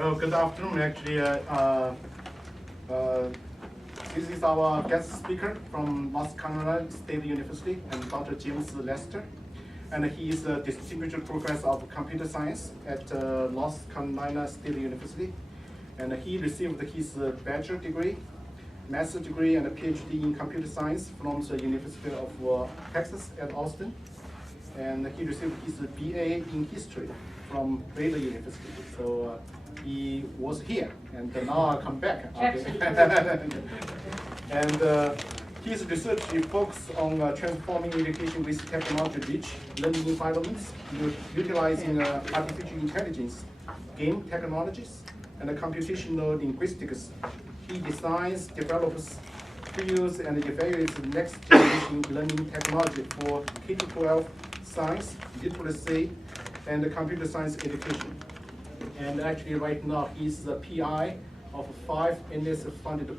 Well, good afternoon. Actually, this is our guest speaker from North Carolina State University, and Dr. James Lester. And he is a distinguished professor of computer science at North Carolina State University. And he received his bachelor degree, master's degree, and a PhD in computer science from the University of Texas at Austin. And he received his BA in history from Baylor University. So he was here, and now I come back. Okay. And his research focuses on transforming education with technology-rich learning environments, utilizing artificial intelligence, game technologies, and computational linguistics. He designs, develops, creates, and evaluates next-generation learning technology for K-12 science, literacy, and computer science education. And actually, right now, he's the PI of 5 NS-funded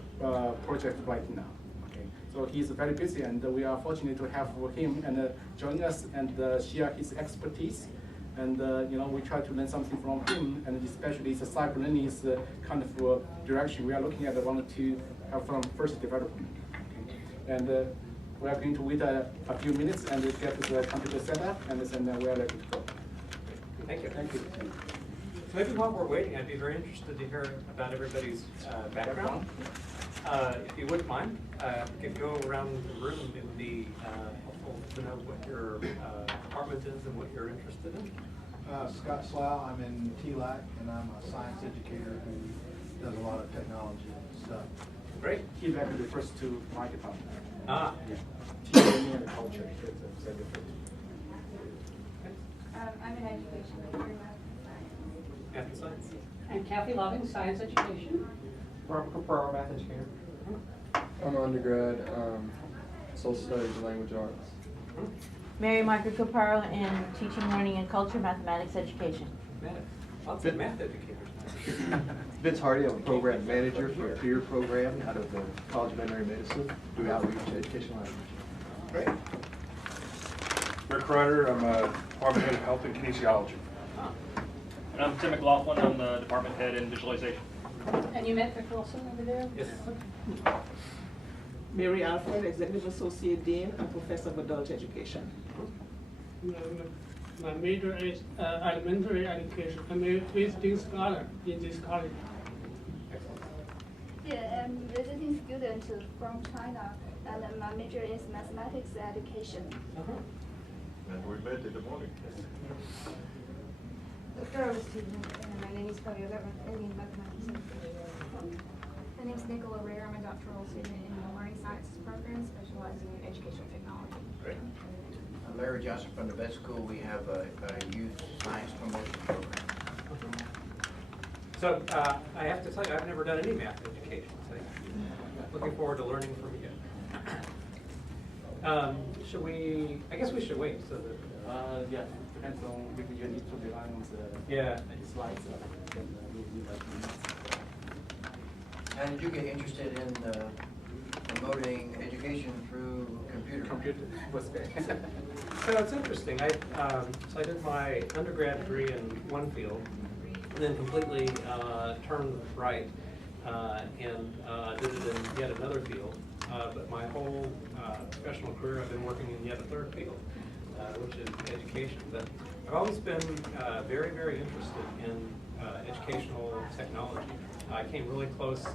projects right now. Okay. So he's very busy, and we are fortunate to have him and join us and share his expertise. And we try to learn something from him, and especially the cyber learning is the kind of direction we are looking at. Wanted to have from first development. Okay. And we are going to wait a few minutes and get the computer set up, and then we are ready to go. Thank you. Thank you. So maybe while we're waiting, I'd be very interested to hear about everybody's background. If you wouldn't mind, you could go around the room. It would be helpful to know what your department is and what you're interested in. Scott Slough, I'm in TLAC, and I'm a science educator who does a lot of technology stuff. Great. TLAC refers to my department. Ah. Yeah. Tutoring and culture. I'm in education major, Math and science. And Kathy Loving, science education. Robert Caparo, math educator. I'm an undergrad, social studies and language arts. Mary Margaret Caparo in teaching, learning, and culture, mathematics education. Lots of math educators. Vince Hardy, I'm a program manager for a peer program out of the College of Veterinary Medicine, do outreach educational outreach. Great. Rick Ryder, I'm a department head of health and kinesiology. And I'm Tim McLaughlin, I'm the department head in visualization. And you met Rick Wilson over there? Yes. Mary Alfred, Executive Associate Dean and Professor of Adult Education. My major is elementary education. I'm a visiting scholar in this college. Yeah, I'm visiting student from China, and my major is mathematics education. And we met in the morning. Doctoral student, and my name is Fabiola in mathematics. My name is Nicola Rare. I'm a doctoral student in the learning sciences program, specializing in educational technology. Great. I'm Larry Johnson from the vet school. We have a youth science promotion program. So I have to tell you, I've never done any math education. So looking forward to learning from you. Should we? I guess we should wait so that. Yeah, depends on if you need to rely on the slides. And did you get interested in promoting education through computer? So it's interesting. So I did my undergrad degree in one field, and then completely turned right and did it in yet another field. But my whole professional career, I've been working in yet a third field, which is education. But I've always been very, very interested in educational technology. I came really close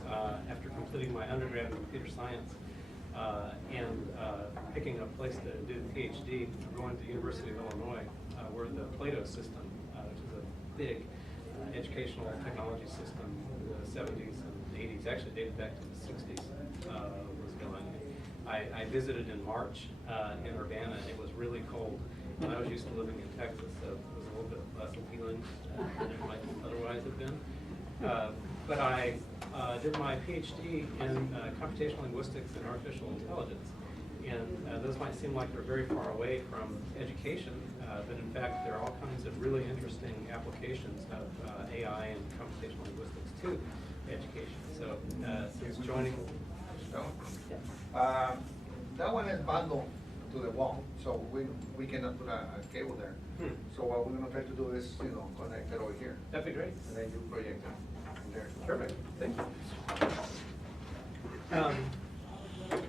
after completing my undergrad in computer science and picking a place to do the PhD, going to the University of Illinois, where the Plato system, which is a big educational technology system in the 70s and 80s, actually dated back to the 60s, was going. I visited in March in Urbana. It was really cold, and I was used to living in Texas, so it was a little bit less appealing than it might otherwise have been. But I did my PhD in computational linguistics and artificial intelligence. And those might seem like they're very far away from education, but in fact, there are all kinds of really interesting applications of AI and computational linguistics to education. So since joining... That one is bundled to the wall, so we cannot put a cable there. So what we're gonna try to do is, connect it over here. That'd be great. And then you project it from there. Perfect, thank you.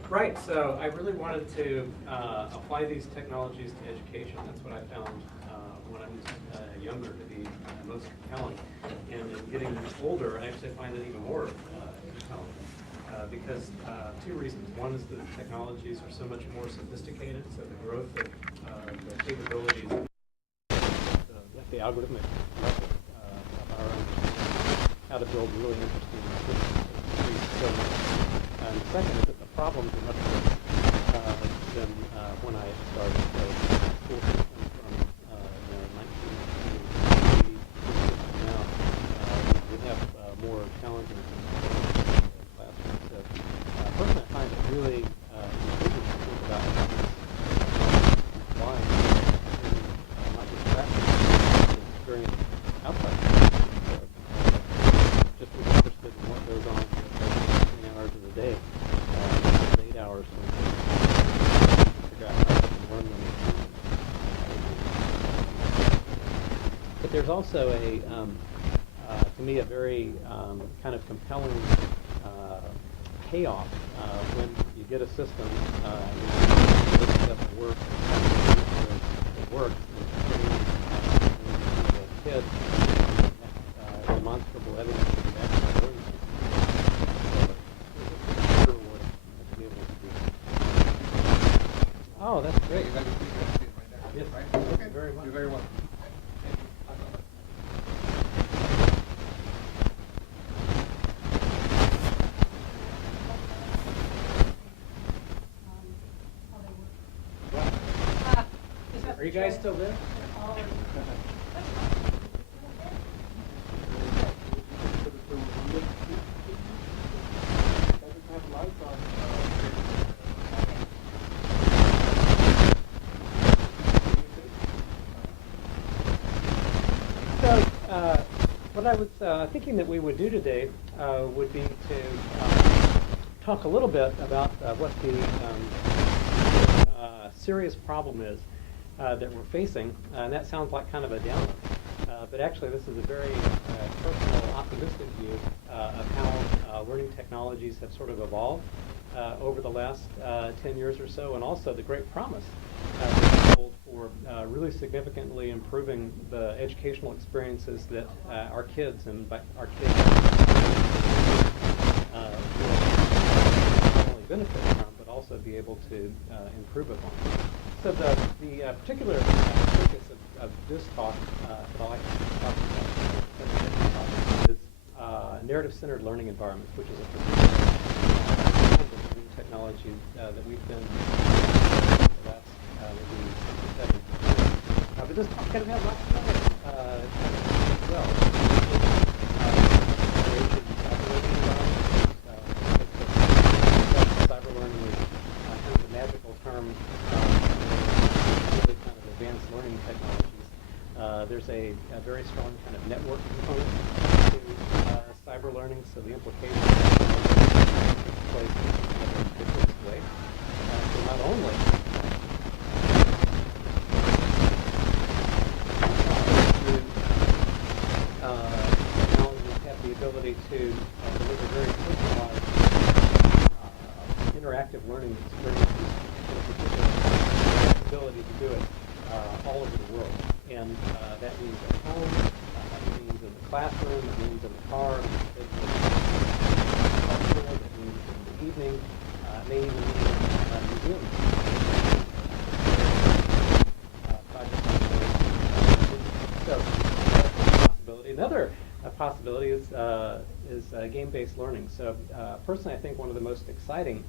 Right, so I really wanted to apply these technologies to education. That's what I found when I was younger to be most compelling. And in getting older, I actually find it even more compelling. Because two reasons. One is that technologies are so much more sophisticated, so the growth of the capabilities at the algorithmic level of our understanding how to build really interesting systems. And second is that the problems are much worse than when I started. So school system from 1980 now, we have more challenges in the classroom. So personally, I find it really intriguing to think about how these applying not just practice, but experience outside the classroom. So just as interested in what goes on for the 16 hours of the day, 8 hours to figure out how to learn them. But there's also to me, a very kind of compelling payoff when you get a system, it doesn't work, it works, and the kid demonstrable evidence that it actually learns. So it's rewarding to be able to do that. Oh, that's great. Yes, thank you very much. You're very welcome. Are you guys still there? So, what I was thinking that we would do today would be to talk a little bit about what the serious problem is that we're facing, and that sounds like kind of a downer. But actually, this is a very personal, optimistic view of how learning technologies have sort of evolved over the last 10 years or so, and also the great promise that hold for really significantly improving the educational experiences that our kids will not only benefit from, but also be able to improve upon. So the particular focus of this talk that I like to talk about is narrative-centered learning environments, which is a particular learning technology that we've been the last maybe 7 years. But this talk kind of has lots of other as well. Cyber learning is kind of a magical term. Really kind of advanced learning technologies. There's a very strong kind of network component to cyber learning, so the implication takes place in a ubiquitous way. So not only technologies have the ability to deliver very personalized interactive learning experiences, in particular ability to do it all over the world. And that means at home, it means in the classroom, it means in the car, it means in the evening, it may even mean museums. So that's a possibility. Another possibility is game-based learning. So personally, I think one of the most exciting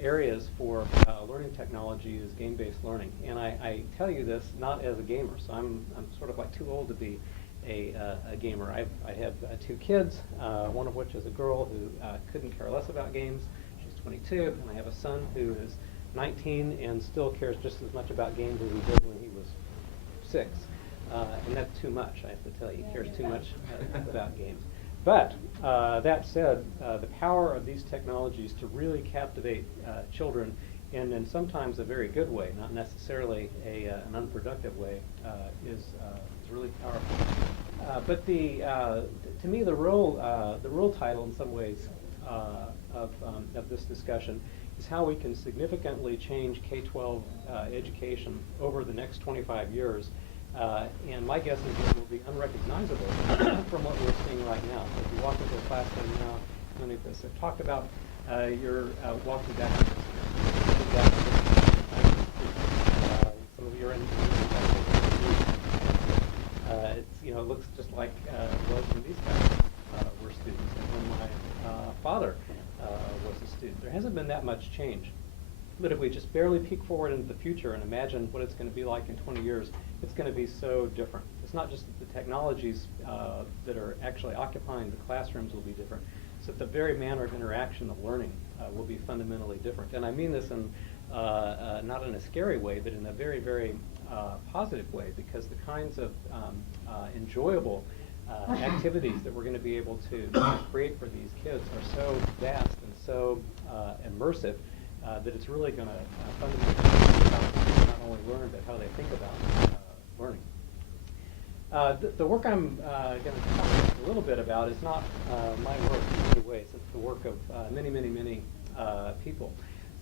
areas for learning technology is game-based learning, and I tell you this not as a gamer. So I'm sort of like too old to be a gamer. I have 2 kids, one of which is a girl who couldn't care less about games. She's 22, and I have a son who is 19 and still cares just as much about games as he did when he was 6. And that's too much, I have to tell you. He cares too much about games. But that said, the power of these technologies to really captivate children and sometimes a very good way, not necessarily an unproductive way, is really powerful. But to me, the role title in some ways of this discussion is how we can significantly change K-12 education over the next 25 years. And my guess is it will be unrecognizable from what we're seeing right now. So if you walk into a classroom now, many of us have talked about, you're walking back to some of you are in it looks just like it was when these guys were students, and when my father was a student. There hasn't been that much change. But if we just barely peek forward into the future and imagine what it's going to be like in 20 years, it's going to be so different. It's not just that the technologies that are actually occupying the classrooms will be different. So the very manner of interaction of learning will be fundamentally different. And I mean this in not in a scary way, but in a very, very positive way, because the kinds of enjoyable activities that we're going to be able to create for these kids are so vast and so immersive that it's really going to fundamentally change how they not only learn, but how they think about learning. The work I'm going to talk a little bit about is not my work in many ways. It's the work of many, many, many people.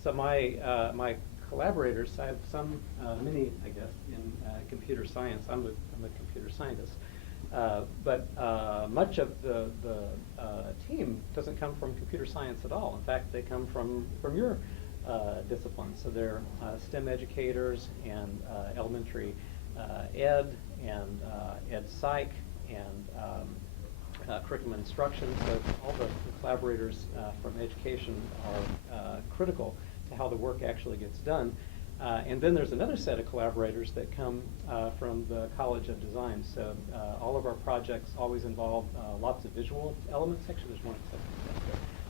So my collaborators, I have many, I guess, in computer science. I'm a computer scientist. But much of the team doesn't come from computer science at all. In fact, they come from your disciplines. So they're STEM educators and elementary ed and ed psych and curriculum instruction. So all the collaborators from education are critical to how the work actually gets done. And then there's another set of collaborators that come from the College of Design. So all of our projects always involve lots of visual elements. Actually, there's one exception.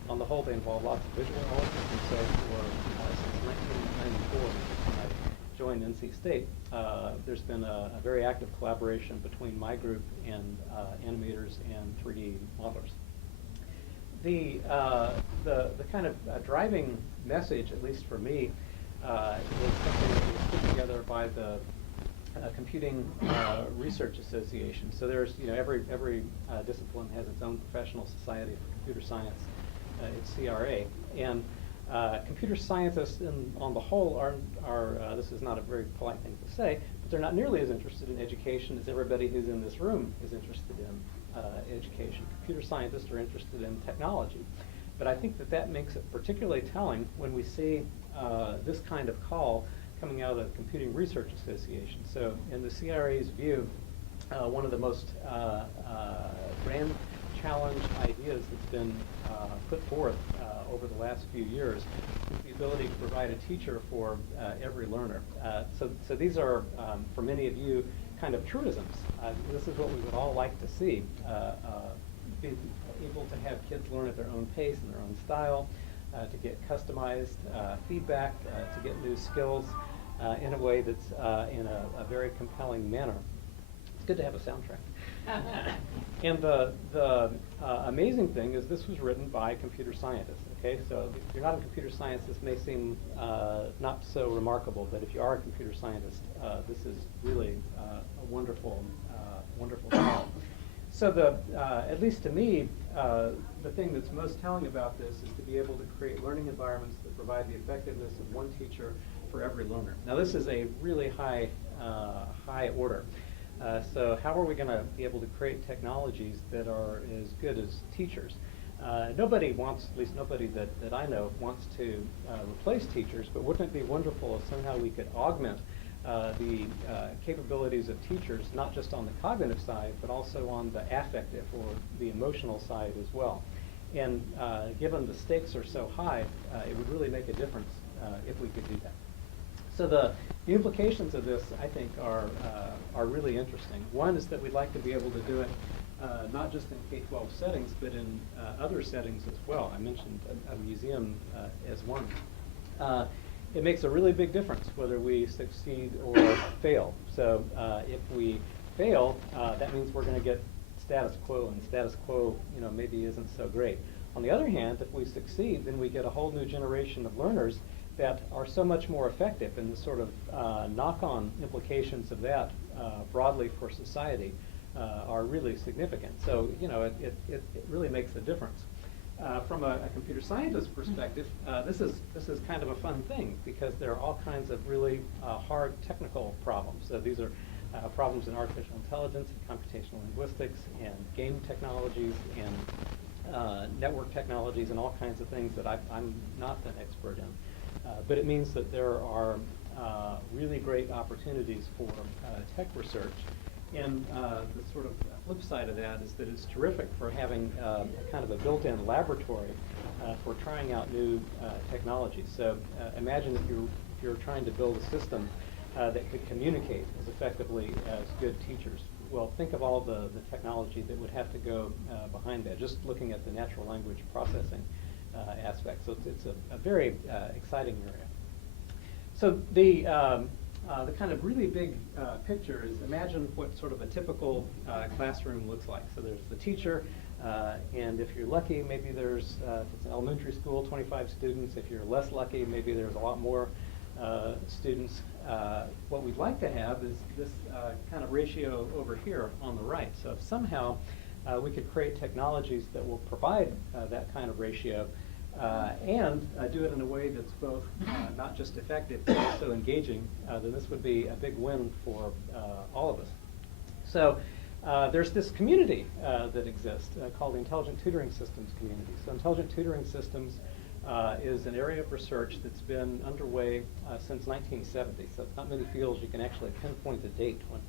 On the whole, they involve lots of visual elements. And so since 1994, when I joined NC State, there's been a very active collaboration between my group and animators and 3D modelers. The kind of driving message, at least for me, is something that was put together by the Computing Research Association. So there's, every discipline has its own professional society for computer science. It's CRA, and computer scientists, on the whole, are this is not a very polite thing to say, but they're not nearly as interested in education as everybody who's in this room is interested in education. Computer scientists are interested in technology. But I think that makes it particularly telling when we see this kind of call coming out of the Computing Research Association. So in the CRA's view, one of the most grand challenge ideas that's been put forth over the last few years is the ability to provide a teacher for every learner. So these are, for many of you, kind of truisms. This is what we would all like to see. Be able to have kids learn at their own pace and their own style, to get customized feedback, to get new skills in a way that's in a very compelling manner. It's good to have a soundtrack. And the amazing thing is this was written by computer scientists. Okay, so if you're not a computer science, this may seem not so remarkable, but if you are a computer scientist, this is really a wonderful, wonderful thing. So at least to me, the thing that's most telling about this is to be able to create learning environments that provide the effectiveness of one teacher for every learner. Now this is a really high order. So how are we going to be able to create technologies that are as good as teachers? Nobody wants, at least nobody that I know, wants to replace teachers, but wouldn't it be wonderful if somehow we could augment the capabilities of teachers, not just on the cognitive side, but also on the affective or the emotional side as well. And given the stakes are so high, it would really make a difference if we could do that. So the implications of this, I think, are really interesting. One is that we'd like to be able to do it not just in K-12 settings, but in other settings as well. I mentioned a museum as one. It makes a really big difference whether we succeed or fail. So if we fail, that means we're going to get status quo, and status quo, maybe isn't so great. On the other hand, if we succeed, then we get a whole new generation of learners that are so much more effective, and the sort of knock-on implications of that broadly for society are really significant. So, you know, it really makes a difference. From a computer scientist perspective, this is kind of a fun thing, because there are all kinds of really hard technical problems. So these are problems in artificial intelligence and computational linguistics and game technologies and network technologies and all kinds of things that I'm not an expert in. But it means that there are really great opportunities for tech research. And the sort of flip side of that is that it's terrific for having kind of a built-in laboratory for trying out new technologies. So imagine if you're trying to build a system that could communicate as effectively as good teachers. Well, think of all the technology that would have to go behind that, just looking at the natural language processing aspect. So it's a very exciting area. So the kind of really big picture is, imagine what sort of a typical classroom looks like. So there's the teacher, and if you're lucky, maybe there's, if it's an elementary school, 25 students. If you're less lucky, maybe there's a lot more students. What we'd like to have is this kind of ratio over here on the right. So if somehow we could create technologies that will provide that kind of ratio, and do it in a way that's both not just effective but also engaging, then this would be a big win for all of us. So there's this community that exists called the Intelligent Tutoring Systems community. So Intelligent Tutoring Systems is an area of research that's been underway since 1970. So it's not many fields you can actually pinpoint the date when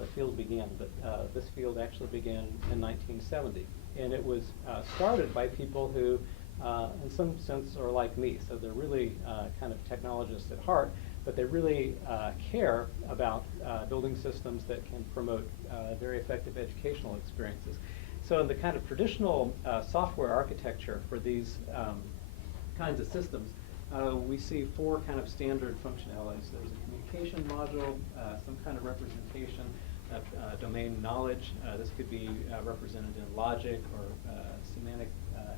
the field began, but this field actually began in 1970. And it was started by people who in some sense are like me. So they're really kind of technologists at heart, but they really care about building systems that can promote very effective educational experiences. So in the kind of traditional software architecture for these kinds of systems, we see four kind of standard functionalities. There's a communication module, some kind of representation of domain knowledge. This could be represented in logic or semantic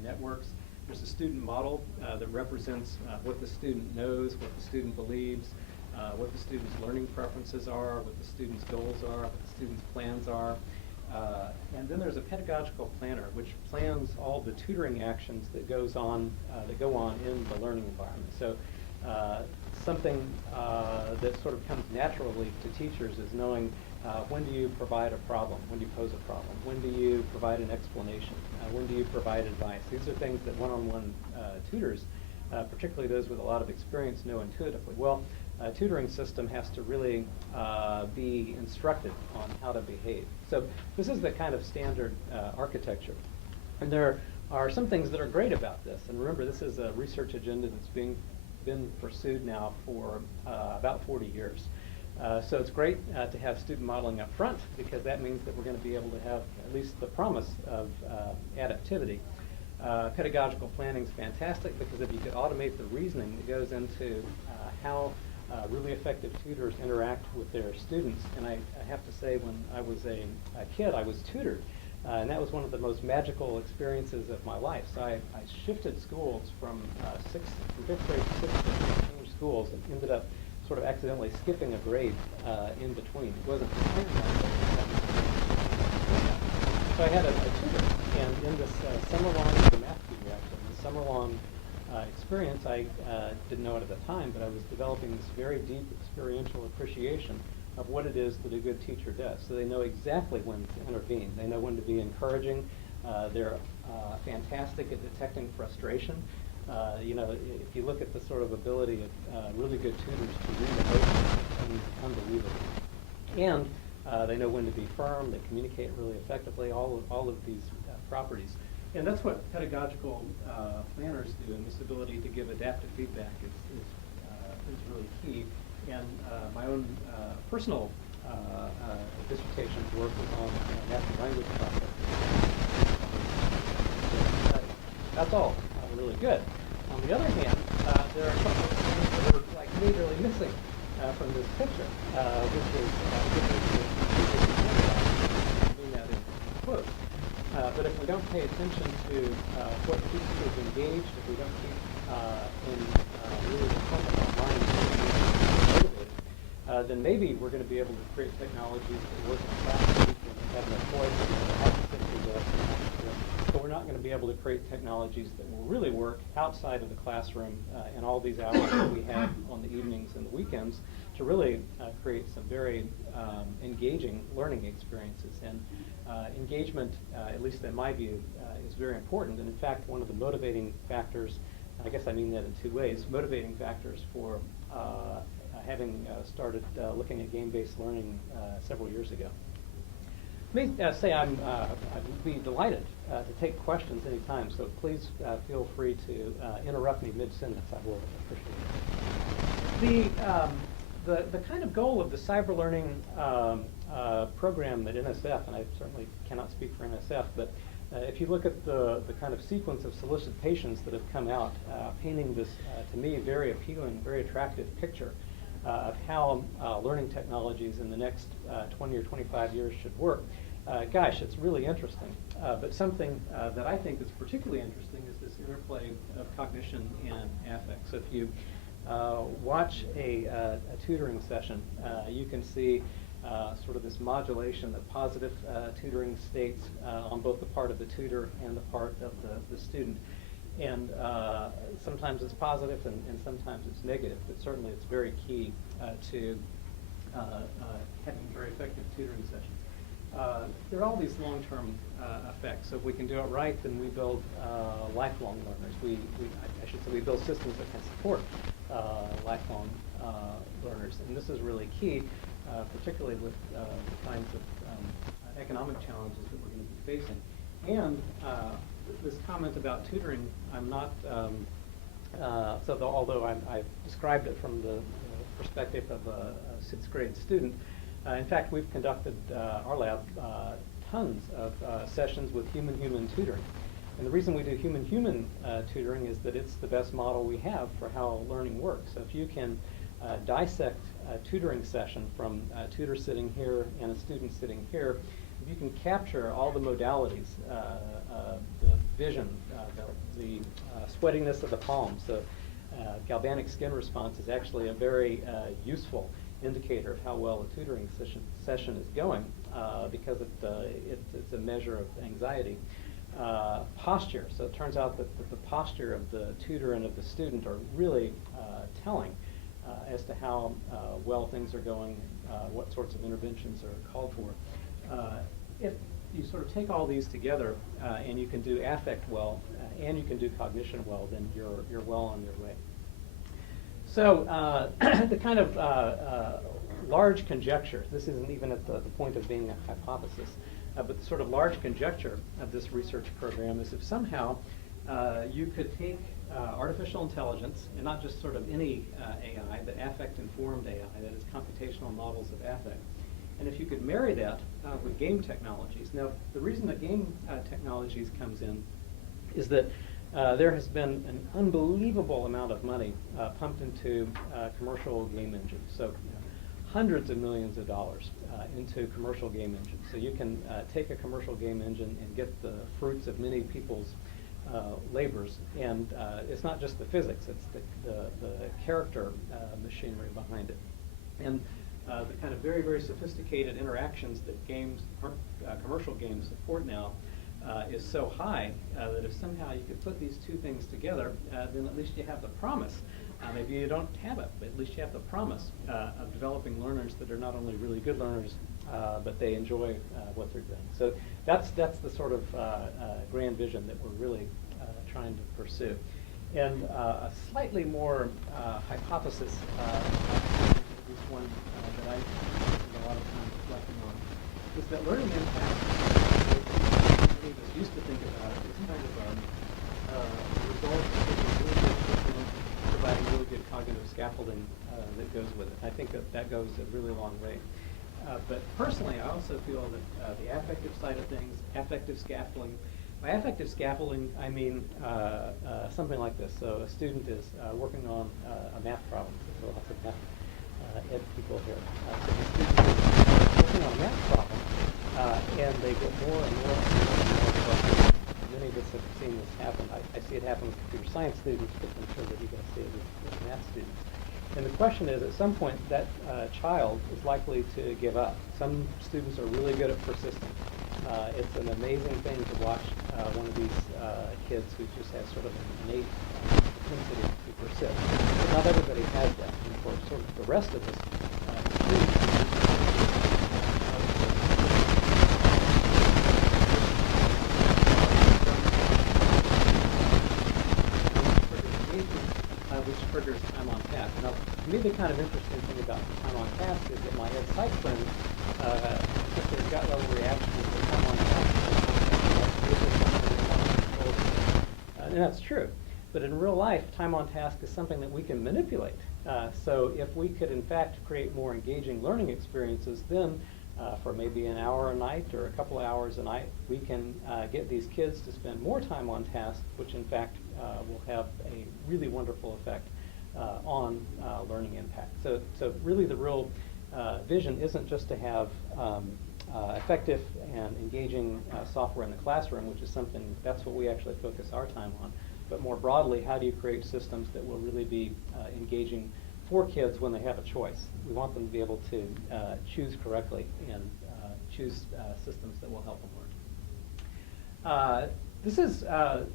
networks. There's a student model that represents what the student knows, what the student believes, what the student's learning preferences are, what the student's goals are, what the student's plans are. And then there's a pedagogical planner, which plans all the tutoring actions that go on in the learning environment. So something that sort of comes naturally to teachers is knowing when do you provide a problem, when do you pose a problem, when do you provide an explanation, when do you provide advice. These are things that one-on-one tutors, particularly those with a lot of experience, know intuitively. Well, a tutoring system has to really be instructed on how to behave. So this is the kind of standard architecture. And there are some things that are great about this. And remember, this is a research agenda that's been pursued now for about 40 years. So it's great to have student modeling up front, because that means that we're going to be able to have at least the promise of adaptivity. Pedagogical planning is fantastic, because if you could automate the reasoning that goes into how really effective tutors interact with their students. And I have to say, when I was a kid, I was tutored. And that was one of the most magical experiences of my life. So I shifted schools from 5th grade to 6th grade, changed schools, and ended up sort of accidentally skipping a grade in between. It wasn't planned that way. So I had a tutor, and in this summer-long, the math tutor actually, in the summer-long experience, I didn't know it at the time, but I was developing this very deep experiential appreciation of what it is that a good teacher does. So they know exactly when to intervene. They know when to be encouraging. They're fantastic at detecting frustration. You know, if you look at the sort of ability of really good tutors to read emotions, it's unbelievable. And they know when to be firm. They communicate really effectively. All of these properties. And that's what pedagogical planners do, and this ability to give adaptive feedback is really key. And my own personal dissertation work was on natural language processing. That's all really good. On the other hand, there are a couple of things that are like majorly missing from this picture, which is doing that in quotes. But if we don't pay attention to what keeps kids engaged, if we don't keep really the point of online then maybe we're going to be able to create technologies that work in the classroom. We have no choice. We have to stick to the, but we're not going to be able to create technologies that will really work outside of the classroom and all these hours that we have on the evenings and the weekends to really create some very engaging learning experiences. And engagement, at least in my view, is very important. And in fact, one of the motivating factors, I guess I mean that in two ways, motivating factors for having started looking at game-based learning several years ago. Let me say I would be delighted to take questions anytime, so please feel free to interrupt me mid-sentence. I will appreciate it. The kind of goal of the cyber learning program at NSF, and I certainly cannot speak for NSF, but if you look at the kind of sequence of solicitations that have come out, painting this, to me, very appealing, very attractive picture of how learning technologies in the next 20 or 25 years should work. Gosh, it's really interesting. But something that I think is particularly interesting is this interplay of cognition and affect. So if you watch a tutoring session, you can see sort of this modulation of positive tutoring states on both the part of the tutor and the part of the student. And sometimes it's positive and sometimes it's negative, but certainly it's very key to having a very effective tutoring session. There are all these long-term effects. So if we can do it right, then we build lifelong learners. I should say we build systems that can support lifelong learners. And this is really key, particularly with the kinds of economic challenges that we're going to be facing. And this comment about tutoring, I'm not, although I've described it from the perspective of a sixth grade student, in fact, we've conducted, our lab, tons of sessions with human-human tutoring. And the reason we do human-human tutoring is that it's the best model we have for how learning works. So if you can dissect a tutoring session from a tutor sitting here and a student sitting here, if you can capture all the modalities, the vision, the sweatiness of the palms, the galvanic skin response is actually a very useful indicator of how well a tutoring session is going because it's a measure of anxiety. Posture, so it turns out that the posture of the tutor and of the student are really telling as to how well things are going, what sorts of interventions are called for. If you sort of take all these together and you can do affect well and you can do cognition well, then you're well on your way. So the kind of large conjecture, this isn't even at the point of being a hypothesis, but the sort of large conjecture of this research program is if somehow you could take artificial intelligence, and not just sort of any AI, but affect-informed AI, that is computational models of affect, and if you could marry that with game technologies. Now, the reason that game technologies comes in is that there has been an unbelievable amount of money pumped into commercial game engines. So hundreds of millions of dollars into commercial game engines. So you can take a commercial game engine and get the fruits of many people's labors. And it's not just the physics, it's the character machinery behind it. And the kind of very, very sophisticated interactions that commercial games support now is so high that if somehow you could put these two things together, then at least you have the promise. Maybe you don't have it, but at least you have the promise of developing learners that are not only really good learners, but they enjoy what they're doing. So that's the sort of grand vision that we're really trying to pursue. And a slightly more hypothesis, this one that I spend a lot of time reflecting on, is that learning impact, many of us used to think about it, is kind of a result of taking really good curriculum, providing really good cognitive scaffolding that goes with it. I think that goes a really long way. But personally, I also feel that the affective side of things, affective scaffolding. By affective scaffolding, I mean something like this. So a student is working on a math problem. So lots of math ed people here. So the student is working on a math problem, and they get more and more questions. Many of us have seen this happen. I see it happen with computer science students, but I'm sure that you're going to see it with math students. And the question is, at some point, that child is likely to give up. Some students are really good at persisting. It's an amazing thing to watch one of these kids who just has sort of an innate propensity to persist. But not everybody has that. And for sort of the rest of us, which triggers time on task. Now, to me, the kind of interesting thing about time on task is that my ed psych friends, if they've got level reaction with time on task, and that's true. But in real life, time on task is something that we can manipulate. So if we could, in fact, create more engaging learning experiences, then for maybe an hour a night or a couple of hours a night, we can get these kids to spend more time on task, which in fact will have a really wonderful effect on learning impact. So really the real vision isn't just to have effective and engaging software in the classroom, which is something, that's what we actually focus our time on. But more broadly, how do you create systems that will really be engaging for kids when they have a choice? We want them to be able to choose correctly and choose systems that will help them learn. This is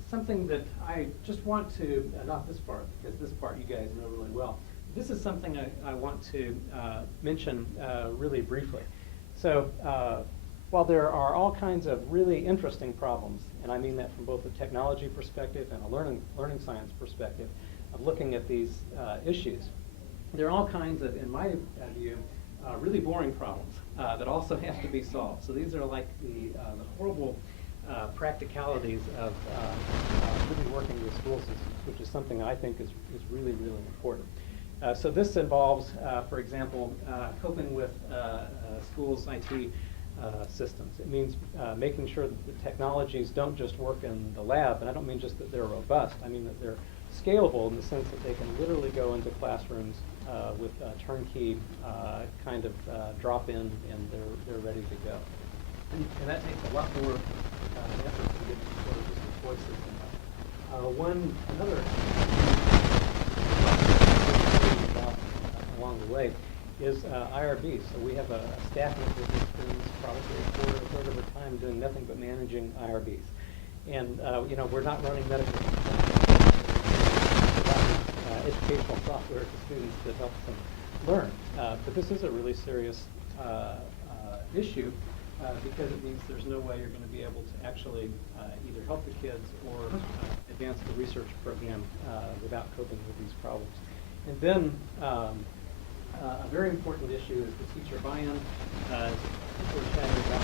something that I just want to, not this part, because this part you guys know really well. This is something I want to mention really briefly. So while there are all kinds of really interesting problems, and I mean that from both a technology perspective and a learning science perspective of looking at these issues, there are all kinds of, in my view, really boring problems that also have to be solved. So these are like the horrible practicalities of really working with school systems, which is something I think is really, really important. So this involves, for example, coping with schools' IT systems. It means making sure that the technologies don't just work in the lab, and I don't mean just that they're robust, I mean that they're scalable in the sense that they can literally go into classrooms with a turnkey kind of drop in, and they're ready to go. And that takes a lot more effort to get sort of just a toy system up. Another along the way is IRBs. So we have a staff member who spends probably a third of her time doing nothing but managing IRBs. And you know, we're not running medical educational software to students that helps them learn. But this is a really serious issue because it means there's no way you're going to be able to actually either help the kids or advance the research program without coping with these problems. And then a very important issue is the teacher buy-in. As we were chatting about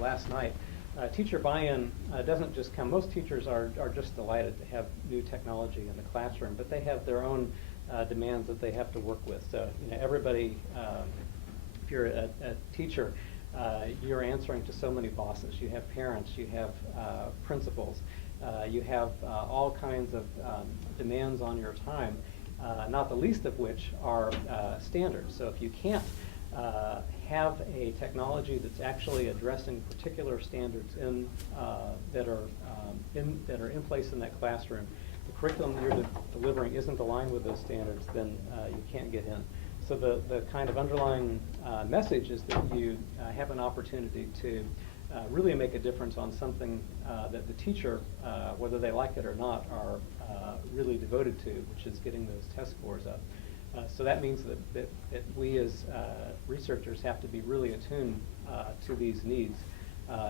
last night, teacher buy-in doesn't just come, most teachers are just delighted to have new technology in the classroom, but they have their own demands that they have to work with. So, you know, everybody, if you're a teacher, you're answering to so many bosses. You have parents, you have principals, you have all kinds of demands on your time, not the least of which are standards. So if you can't have a technology that's actually addressing particular standards that are in place in that classroom, the curriculum that you're delivering isn't aligned with those standards, then you can't get in. So the kind of underlying message is that you have an opportunity to really make a difference on something that the teacher, whether they like it or not, are really devoted to, which is getting those test scores up. So that means that we as researchers have to be really attuned to these needs.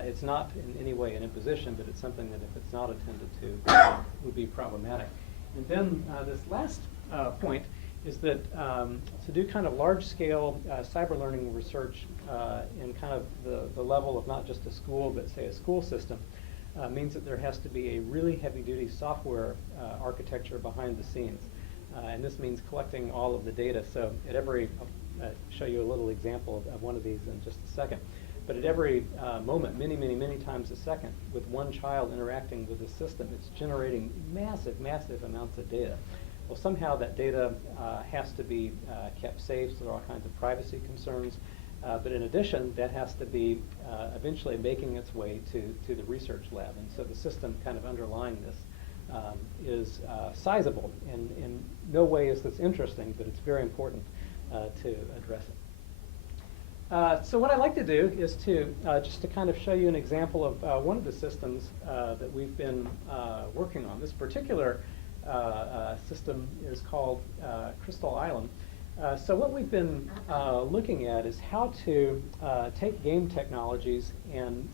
It's not in any way an imposition, but it's something that if it's not attended to, would be problematic. And then this last point is that to do kind of large-scale cyber learning research in kind of the level of not just a school, but say a school system, means that there has to be a really heavy-duty software architecture behind the scenes. And this means collecting all of the data. So at every, I'll show you a little example of one of these in just a second. But at every moment, many times a second, with one child interacting with the system, it's generating massive amounts of data. Well, somehow that data has to be kept safe, so there are all kinds of privacy concerns. But in addition, that has to be eventually making its way to the research lab. And so the system kind of underlying this is sizable. And in no way is this interesting, but it's very important to address it. So what I like to do is to just to kind of show you an example of one of the systems that we've been working on. This particular system is called Crystal Island. So what we've been looking at is how to take game technologies and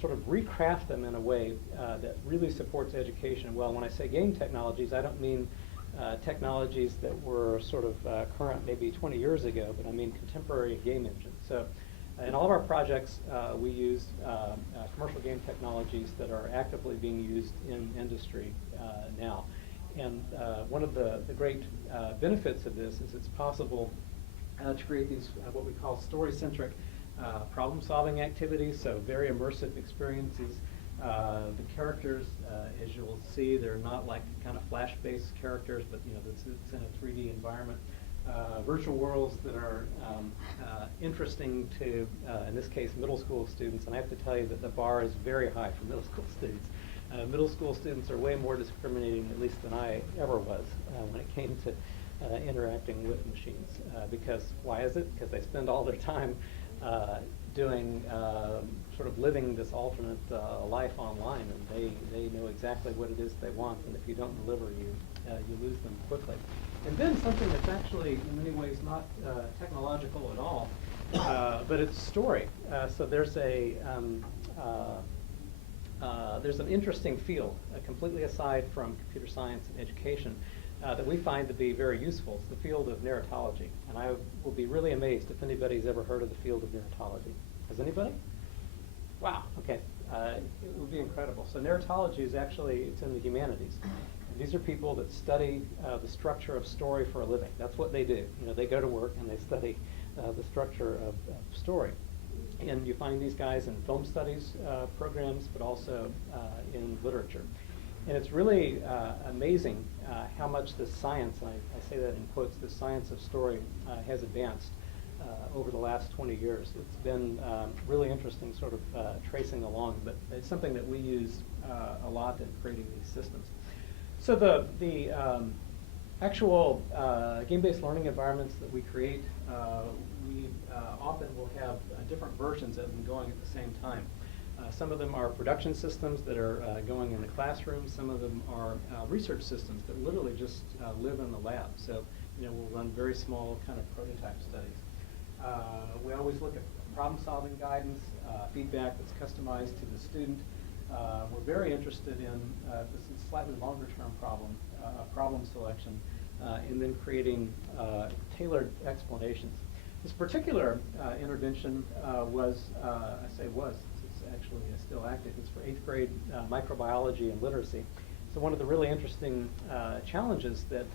sort of recraft them in a way that really supports education. Well, when I say game technologies, I don't mean technologies that were sort of current maybe 20 years ago, but I mean contemporary game engines. So in all of our projects, we use commercial game technologies that are actively being used in industry now. And one of the great benefits of this is it's possible to create these what we call story-centric problem-solving activities, so very immersive experiences. The characters, as you will see, they're not like kind of flash-based characters, but it's in a 3D environment. Virtual worlds that are interesting to, in this case, middle school students. And I have to tell you that the bar is very high for middle school students. Middle school students are way more discriminating, at least than I ever was, when it came to interacting with machines. Because why is it? Because they spend all their time doing sort of living this alternate life online, and they know exactly what it is they want, and if you don't deliver, you lose them quickly. And then something that's actually in many ways not technological at all, but it's story. So there's an interesting field, completely aside from computer science and education, that we find to be very useful. It's the field of narratology. And I will be really amazed if anybody's ever heard of the field of narratology. Has anybody? Wow, okay. It would be incredible. So narratology is actually, it's in the humanities. And these are people that study the structure of story for a living. That's what they do. They go to work and they study the structure of story. And you find these guys in film studies programs, but also in literature. And it's really amazing how much this science, and I say that in quotes, the science of story has advanced over the last 20 years. It's been really interesting sort of tracing along, but it's something that we use a lot in creating these systems. So the actual game-based learning environments that we create, we often will have different versions of them going at the same time. Some of them are production systems that are going in the classroom. Some of them are research systems that literally just live in the lab. So we'll run very small kind of prototype studies. We always look at problem-solving guidance, feedback that's customized to the student. We're very interested in this is slightly longer-term problem selection, and then creating tailored explanations. This particular intervention was, I say was, it's actually still active. It's for 8th grade microbiology and literacy. So one of the really interesting challenges that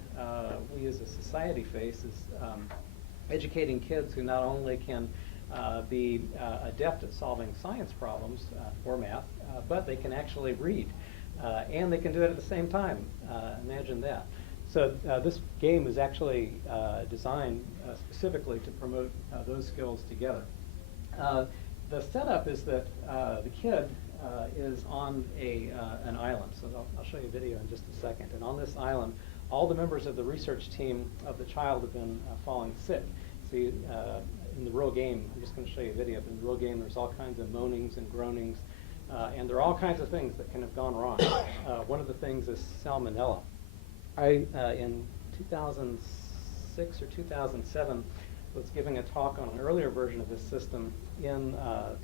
we as a society face is educating kids who not only can be adept at solving science problems for math, but they can actually read. And they can do it at the same time. Imagine that. So this game is actually designed specifically to promote those skills together. The setup is that the kid is on an island. So I'll show you a video in just a second. And on this island, all the members of the research team of the child have been falling sick. See, in the real game, I'm just going to show you a video, but in the real game there's all kinds of moanings and groanings, and there are all kinds of things that can have gone wrong. One of the things is salmonella. In 2006 or 2007, was giving a talk on an earlier version of this system in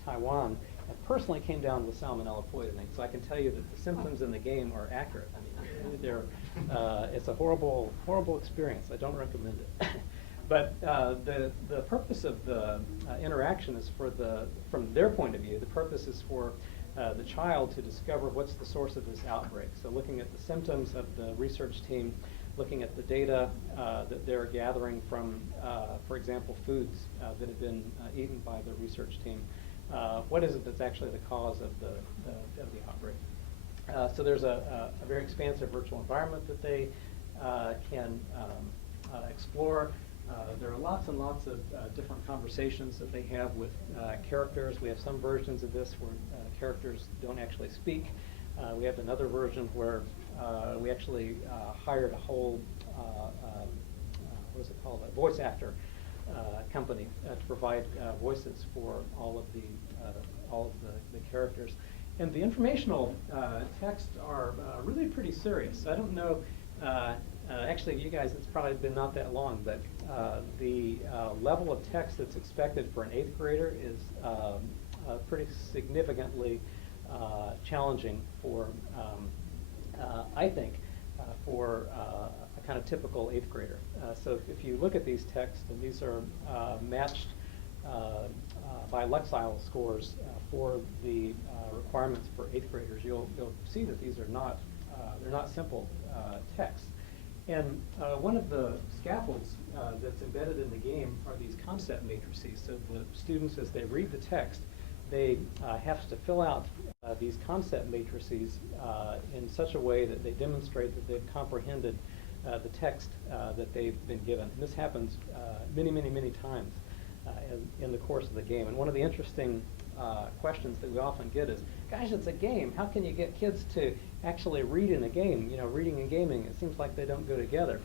Taiwan, and personally came down with salmonella poisoning. So I can tell you that the symptoms in the game are accurate. I mean, it's a horrible, horrible experience. I don't recommend it. But the purpose of the interaction is from their point of view, the purpose is for the child to discover what's the source of this outbreak. So looking at the symptoms of the research team, looking at the data that they're gathering from, for example, foods that have been eaten by the research team. What is it that's actually the cause of the outbreak? So there's a very expansive virtual environment that they can explore. There are lots and lots of different conversations that they have with characters. We have some versions of this where characters don't actually speak. We have another version where we actually hired a whole, what is it called, a voice actor company to provide voices for all of the characters. And the informational texts are really pretty serious. I don't know, actually you guys, it's probably been not that long, but the level of text that's expected for an 8th grader is pretty significantly challenging for, I think, for a kind of typical 8th grader. So if you look at these texts, and these are matched by Lexile scores for the requirements for 8th graders, you'll see that these are not, they're not simple texts. And one of the scaffolds that's embedded in the game are these concept matrices. So the students, as they read the text, they have to fill out these concept matrices in such a way that they demonstrate that they've comprehended the text that they've been given. And this happens many, many, many times in the course of the game. And one of the interesting questions that we often get is, gosh, it's a game. How can you get kids to actually read in a game? You know, reading and gaming, it seems like they don't go together.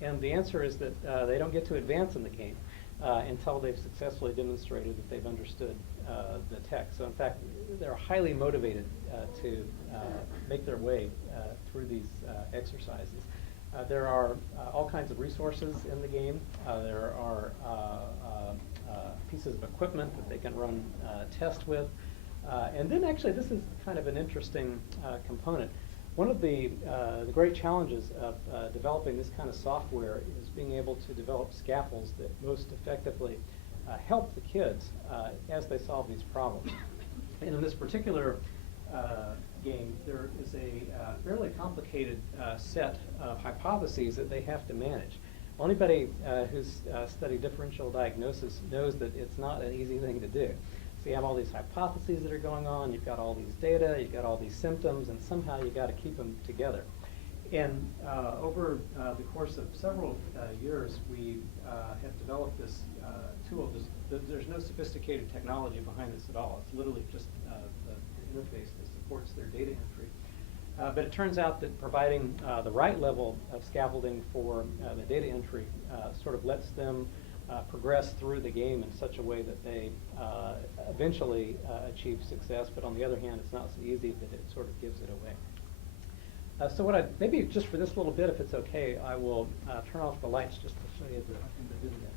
And the answer is that they don't get to advance in the game until they've successfully demonstrated that they've understood the text. So in fact, they're highly motivated to make their way through these exercises. There are all kinds of resources in the game. There are pieces of equipment that they can run tests with. And then actually, this is kind of an interesting component. One of the great challenges of developing this kind of software is being able to develop scaffolds that most effectively help the kids as they solve these problems. And in this particular game, there is a fairly complicated set of hypotheses that they have to manage. Anybody who's studied differential diagnosis knows that it's not an easy thing to do. So you have all these hypotheses that are going on, you've got all these data, you've got all these symptoms, and somehow you've got to keep them together. And over the course of several years, we have developed this tool. There's no sophisticated technology behind this at all. It's literally just the interface that supports their data entry. But it turns out that providing the right level of scaffolding for the data entry sort of lets them progress through the game in such a way that they eventually achieve success. But on the other hand, it's not so easy that it sort of gives it away. So maybe just for this little bit, if it's okay, I will turn off the lights just to show you the doing that.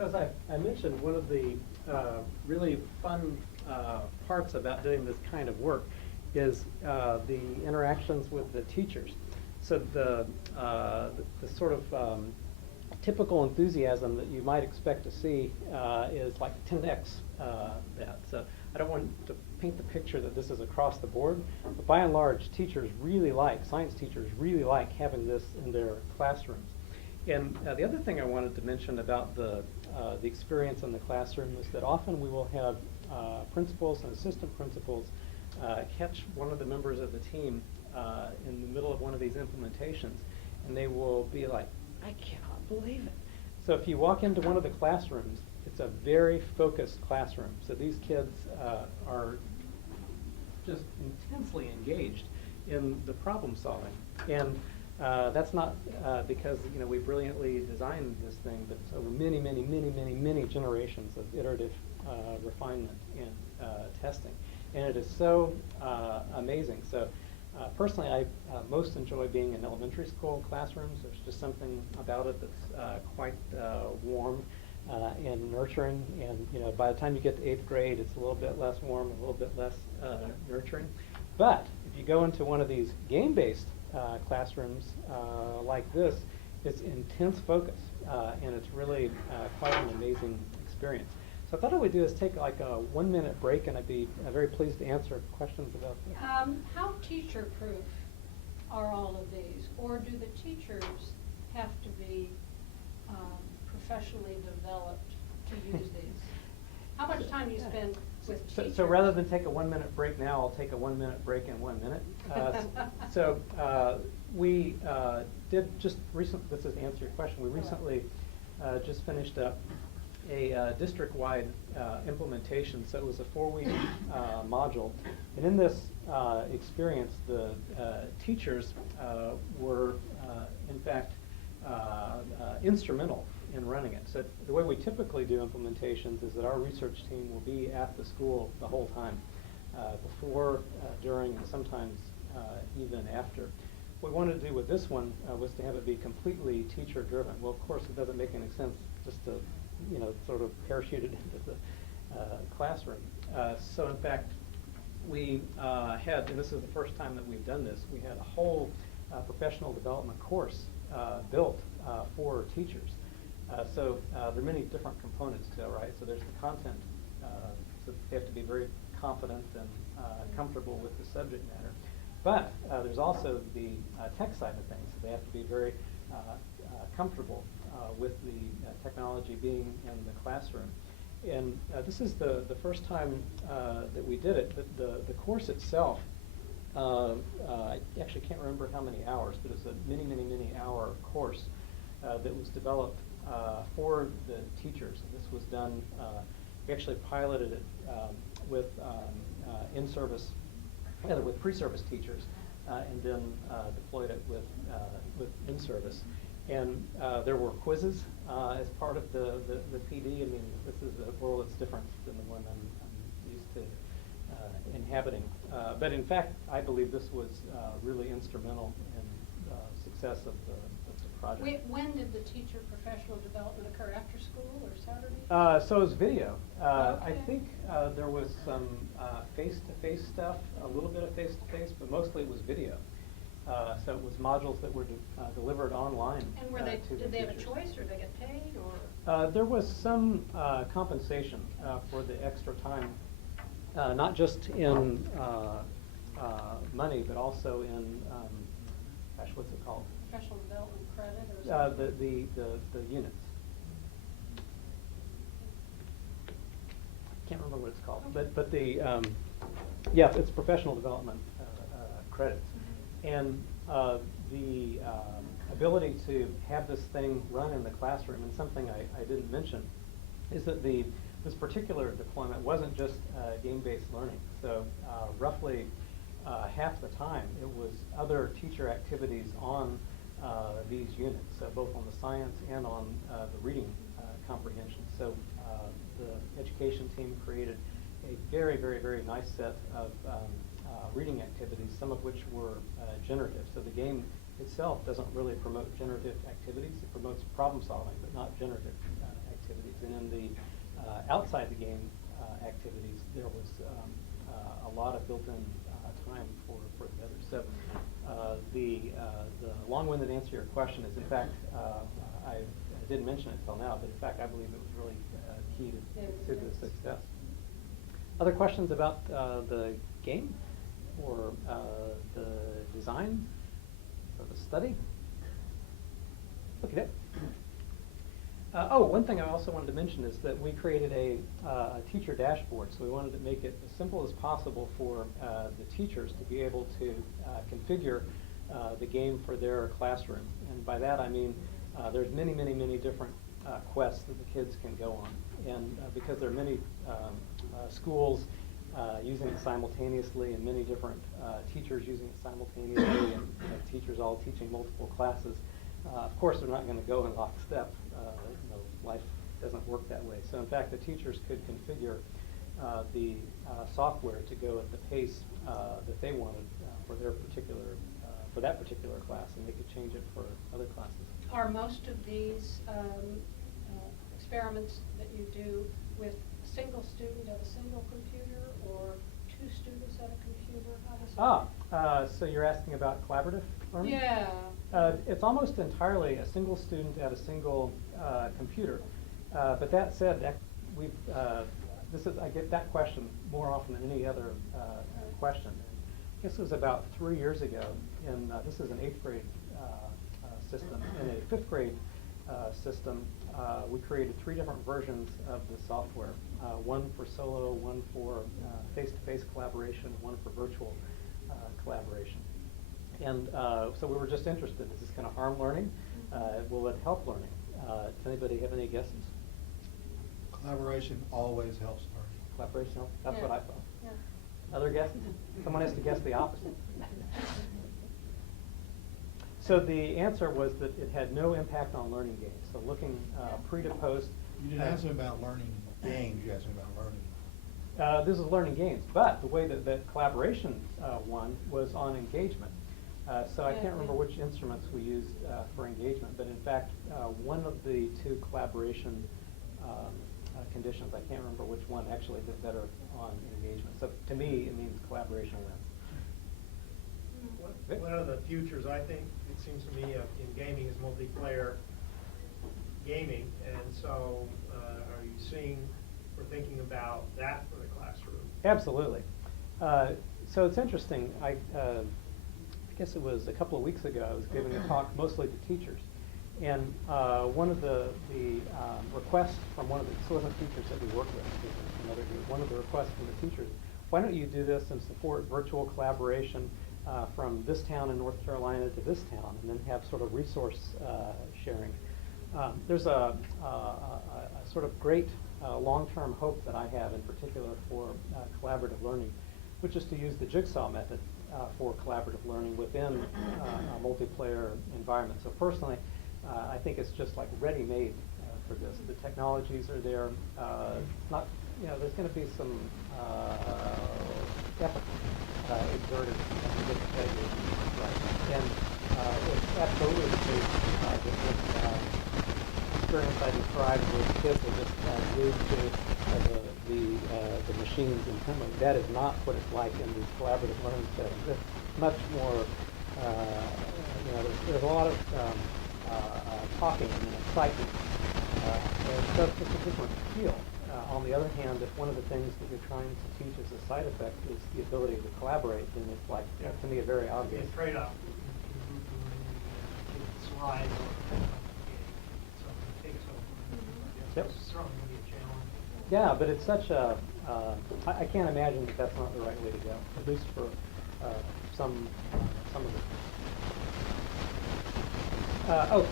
So as I mentioned, one of the really fun parts about doing this kind of work is the interactions with the teachers. So the sort of typical enthusiasm that you might expect to see is like 10x that. So I don't want to paint the picture that this is across the board, but by and large, science teachers really like having this in their classrooms. And the other thing I wanted to mention about the experience in the classroom is that often we will have principals and assistant principals catch one of the members of the team in the middle of one of these implementations, and they will be like, I cannot believe it. So if you walk into one of the classrooms, it's a very focused classroom. So these kids are just intensely engaged in the problem solving. And that's not because we brilliantly designed this thing, but it's over many generations of iterative refinement and testing. And it is so amazing. So personally, I most enjoy being in elementary school classrooms. There's just something about it that's quite warm and nurturing. And by the time you get to 8th grade, it's a little bit less warm, a little bit less nurturing. But if you go into one of these game-based classrooms like this, it's intense focus, and it's really quite an amazing experience. So I thought what we'd do is take like a 1-minute break, and I'd be very pleased to answer questions about this. How teacher-proof are all of these, or do the teachers have to be professionally developed to use these? How much time do you spend with teachers? So rather than take a 1-minute break now, I'll take a 1-minute break in 1 minute. We did just recently, this is to answer your question, we recently just finished up a district-wide implementation. So it was a 4-week module. And in this experience, the teachers were, in fact, instrumental in running it. So the way we typically do implementations is that our research team will be at the school the whole time, before, during, and sometimes even after. What we wanted to do with this one was to have it be completely teacher-driven. Well, of course, it doesn't make any sense just to sort of parachute it into the classroom. So in fact, we had, and this is the first time that we've done this, we had a whole professional development course built for teachers. So there are many different components to it, right? So there's the content, so they have to be very confident and comfortable with the subject matter. But there's also the tech side of things. So they have to be very comfortable with the technology being in the classroom. And this is the first time that we did it. The course itself, I actually can't remember how many hours, but it's a many hour course that was developed for the teachers. And this was done, we actually piloted it with in-service, rather with pre-service teachers, and then deployed it with in-service. And there were quizzes as part of the PD. I mean, this is a world that's different than the one I'm used to inhabiting. But in fact, I believe this was really instrumental in the success of the project. When did the teacher professional development occur? After school or Saturday? So it was video. Okay. I think there was some face-to-face stuff, a little bit of face-to-face, but mostly it was video. So it was modules that were delivered online. And were did they have a choice, or did they get paid, or? There was some compensation for the extra time, not just in money, but also in, gosh, what's it called? Professional development credit or something? The units. Can't remember what it's called, but the yeah, it's professional development credits, and the ability to have this thing run in the classroom. And something I didn't mention is that this particular deployment wasn't just game-based learning. So roughly half the time it was other teacher activities on these units, so both on the science and on the reading comprehension. So the education team created a very nice set of reading activities, some of which were generative. So the game itself doesn't really promote generative activities. It promotes problem solving, but not generative activities. activities. And in the outside the game activities, there was a lot of built-in time for the others. So the long-winded answer to your question is, in fact, I didn't mention it until now, but in fact, I believe it was really key to the success. Other questions about the game, or the design, or the study? Okay. One thing I also wanted to mention is that we created a teacher dashboard. So we wanted to make it as simple as possible for the teachers to be able to configure the game for their classroom. And by that I mean there's many different quests that the kids can go on. And because there are many schools using it simultaneously, and many different teachers using it simultaneously, and teachers all teaching multiple classes, of course they're not going to go in lockstep. Life doesn't work that way. So in fact, the teachers could configure the software to go at the pace that they wanted for their particular for that particular class, and they could change it for other classes. Are most of these experiments that you do with a single student at a single computer, or two students at a computer? How does it work? So you're asking about collaborative learning? Yeah. It's almost entirely a single student at a single computer. But that said, I get that question more often than any other question. I guess it was about 3 years ago, and this is an 8th grade system. In a 5th grade system, we created 3 different versions of the software. One for solo, one for face-to-face collaboration, one for virtual collaboration. And so we were just interested, is this going to harm learning? Will it help learning? Does anybody have any guesses? Collaboration always helps learning. Collaboration helps? That's what I thought. Yeah. Other guesses? Someone has to guess the opposite. So the answer was that it had no impact on learning gains. So looking pre to post. You didn't ask me about learning games, you asked me about learning. This is learning games, but the way that collaboration won was on engagement. So I can't remember which instruments we used for engagement, but in fact, one of the 2 collaboration conditions, I can't remember which one, actually did better on engagement. So to me, it means collaboration wins. One of the futures, I think, it seems to me, in gaming is multiplayer gaming, and so are you seeing or thinking about that for the classroom? Absolutely. So it's interesting. I guess it was a couple of weeks ago, I was giving a talk mostly to teachers. And one of the requests from one of the, this wasn't teachers that we work with, it was another group, one of the requests from the teachers, why don't you do this and support virtual collaboration from this town in North Carolina to this town, and then have sort of resource sharing. There's a sort of great long-term hope that I have in particular for collaborative learning, which is to use the jigsaw method for collaborative learning within a multiplayer environment. So personally, I think it's just like ready-made for this. The technologies are there. Not, there's going to be some effort exerted to get the pedagogy right. And it's absolutely the case that this experience I described with kids are just glued to the machines internally. That is not what it's like in these collaborative learning settings. It's much more, there's a lot of talking and excitement. So it's just a different feel. On the other hand, if one of the things that you're trying to teach as a side effect is the ability to collaborate, then it's like, to me, a very obvious trade-off. Slide or Yep. certainly a challenge. Yeah, but it's such a, I can't imagine that that's not the right way to go, at least for some of it.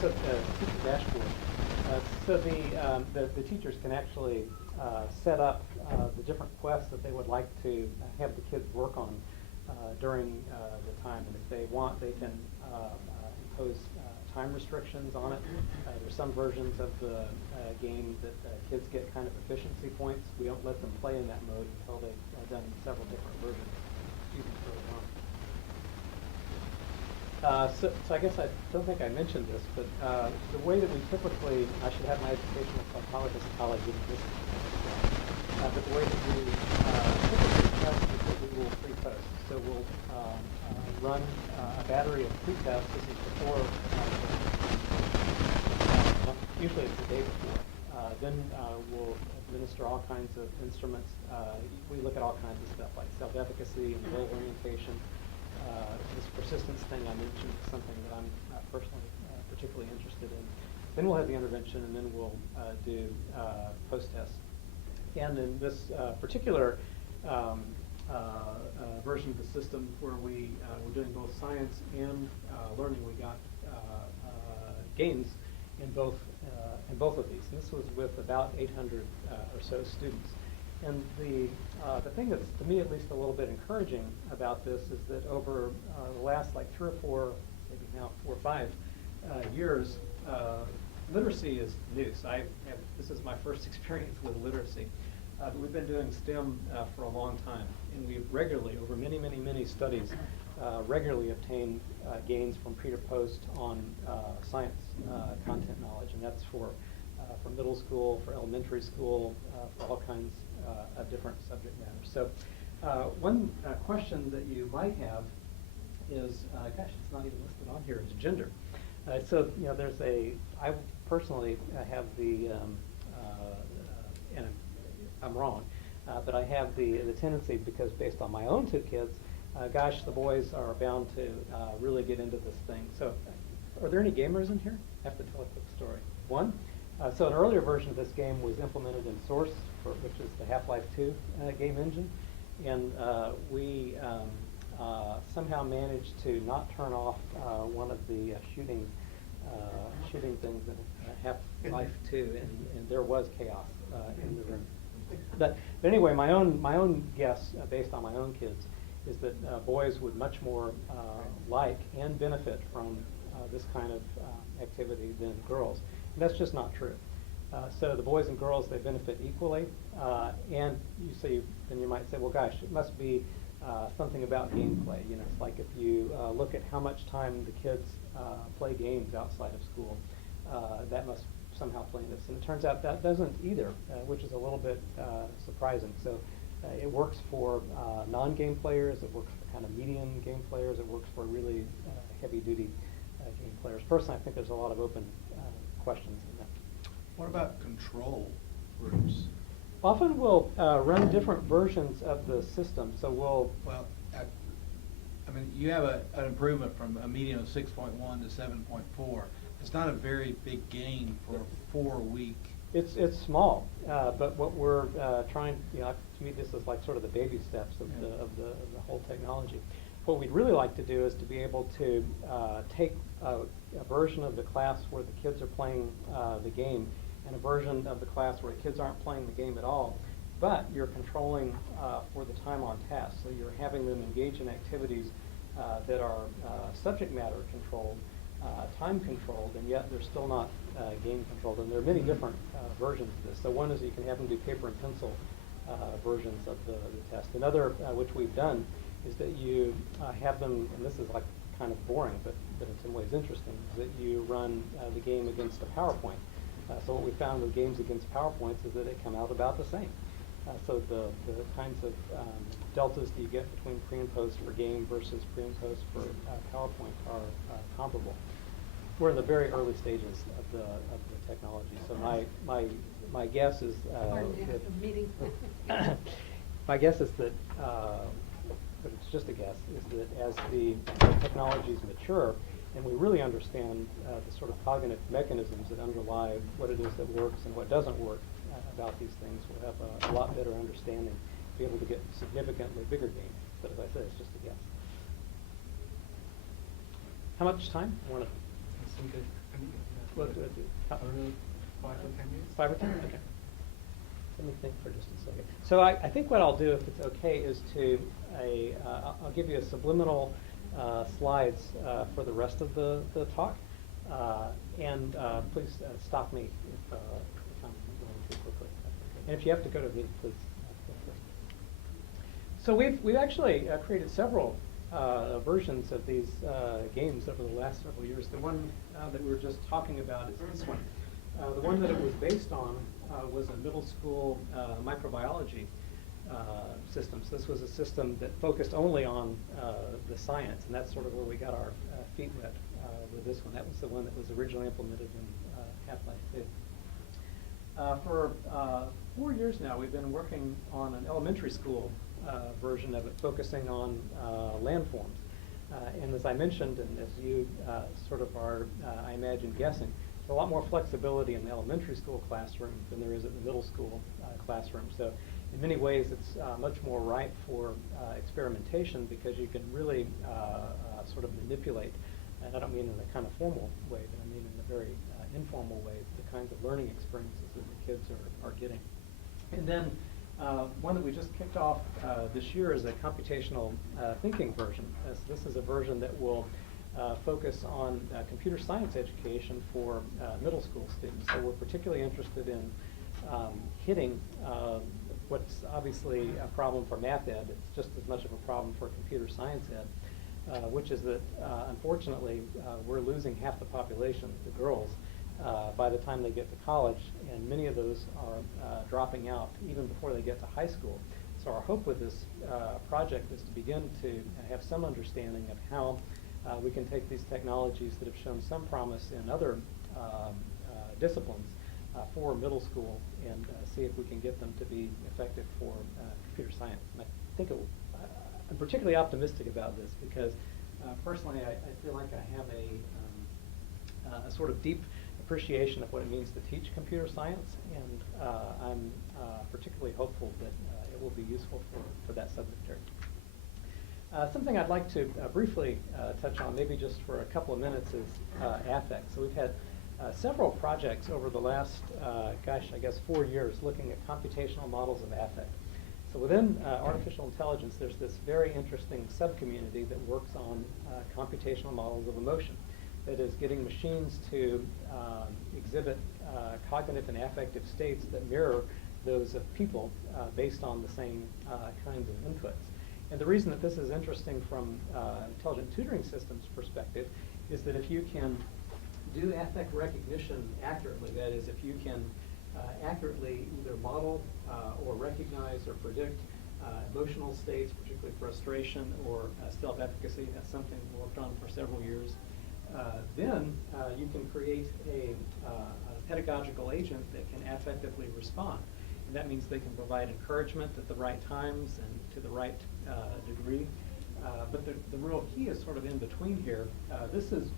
So teacher dashboard. So the teachers can actually set up the different quests that they would like to have the kids work on during the time, and if they want, they can impose time restrictions on it. There's some versions of the game that kids get kind of efficiency points. We don't let them play in that mode until they've done several different versions. So I guess I don't think I mentioned this, but the way that we typically, I should have my educational psychologist colleague in this, but the way that we typically test is that we will pre-post. So we'll run a battery of pre-tests. This is before, usually it's the day before. Then we'll administer all kinds of instruments. We look at all kinds of stuff like self-efficacy and goal orientation. This persistence thing I mentioned is something that I'm personally particularly interested in. Then we'll have the intervention, and then we'll do post-tests. And in this particular version of the system where we're doing both science and learning, we got gains in both of these. And this was with about 800 or so students. And the thing that's, to me at least, a little bit encouraging about this is that over the last like 3 or 4, maybe now 4 or 5 years, literacy is new. So this is my first experience with literacy. But we've been doing STEM for a long time, and we regularly, over many, many, many studies, regularly obtain gains from pre to post on science content knowledge, and that's for middle school, for elementary school, for all kinds of different subject matters. So one question that you might have is, gosh, it's not even listed on here, is gender. So there's I personally have the, and I'm wrong, but I have the tendency, because based on my own 2 kids, gosh, the boys are bound to really get into this thing. So are there any gamers in here? I have to tell a quick story. One, so an earlier version of this game was implemented in Source, which is the Half-Life 2 game engine, and we somehow managed to not turn off one of the shooting things in Half-Life 2, and there was chaos in the room. But anyway, my own guess, based on my own kids, is that boys would much more like and benefit from this kind of activity than girls. And that's just not true. So the boys and girls, they benefit equally. And then you might say, well, gosh, it must be something about gameplay. It's like if you look at how much time the kids play games outside of school, that must somehow play in this. And it turns out that doesn't either, which is a little bit surprising. So it works for non-game players, it works for kind of medium game players, it works for really heavy-duty game players. Personally, I think there's a lot of open questions in that. What about control groups? Often we'll run different versions of the system. So we'll... Well, I mean, you have an improvement from a median of 6.1 to 7.4. It's not a very big gain for a 4-week. It's small, but what we're trying, to me, this is like sort of the baby steps of the whole technology. What we'd really like to do is to be able to take a version of the class where the kids are playing the game, and a version of the class where the kids aren't playing the game at all, but you're controlling for the time on task. So you're having them engage in activities that are subject matter controlled, time controlled, and yet they're still not game controlled. And there are many different versions of this. So one is you can have them do paper and pencil versions of the test. Another, which we've done, is that you have them, and this is like kind of boring, but in some ways interesting, is that you run the game against a PowerPoint. So what we found with games against PowerPoints is that they come out about the same. So the kinds of deltas that you get between pre and post for game versus pre and post for PowerPoint are comparable. We're in the very early stages of the technology. So my guess is my guess is that, but it's just a guess, is that as the technologies mature and we really understand the sort of cognitive mechanisms that underlie what it is that works and what doesn't work about these things, we'll have a lot better understanding, be able to get significantly bigger gains. But as I said, it's just a guess. How much time? What do I do? 5 or 10 minutes. 5 or 10? Okay. Let me think for just a second. So I think what I'll do, if it's okay, is to I'll give you a subliminal slides for the rest of the talk, and please stop me if I'm going too quickly. And if you have to go to the meeting, please. So we've actually created several versions of these games over the last several years. The one that we were just talking about is this one. The one that it was based on was a middle school microbiology system. So this was a system that focused only on the science, and that's sort of where we got our feet wet with this one. That was the one that was originally implemented in Half-Life 2. For 4 years now, we've been working on an elementary school version of it, focusing on landforms. And as I mentioned, and as you sort of are, I imagine, guessing, there's a lot more flexibility in the elementary school classroom than there is in the middle school classroom. So in many ways, it's much more ripe for experimentation because you can really sort of manipulate, and I don't mean in a kind of formal way, but I mean in a very informal way, the kinds of learning experiences that the kids are getting. And then one that we just kicked off this year is a computational thinking version. This is a version that will focus on computer science education for middle school students. So we're particularly interested in hitting what's obviously a problem for math ed. It's just as much of a problem for computer science ed, which is that unfortunately we're losing half the population, the girls, by the time they get to college, and many of those are dropping out even before they get to high school. So our hope with this project is to begin to have some understanding of how we can take these technologies that have shown some promise in other disciplines for middle school and see if we can get them to be effective for computer science. And I think I'm particularly optimistic about this because personally I feel like I have a sort of deep appreciation of what it means to teach computer science, and I'm particularly hopeful that it will be useful for that subject area. Something I'd like to briefly touch on, maybe just for a couple of minutes, is affect. So we've had several projects over the last, I guess 4 years looking at computational models of affect. So within artificial intelligence, there's this very interesting subcommunity that works on computational models of emotion. That is, getting machines to exhibit cognitive and affective states that mirror those of people based on the same kinds of inputs. And the reason that this is interesting from intelligent tutoring systems perspective is that if you can do affect recognition accurately, that is, if you can accurately either model or recognize or predict emotional states, particularly frustration or self-efficacy, that's something we worked on for several years, then you can create a pedagogical agent that can affectively respond. And that means they can provide encouragement at the right times and to the right degree. But the real key is sort of in between here. This is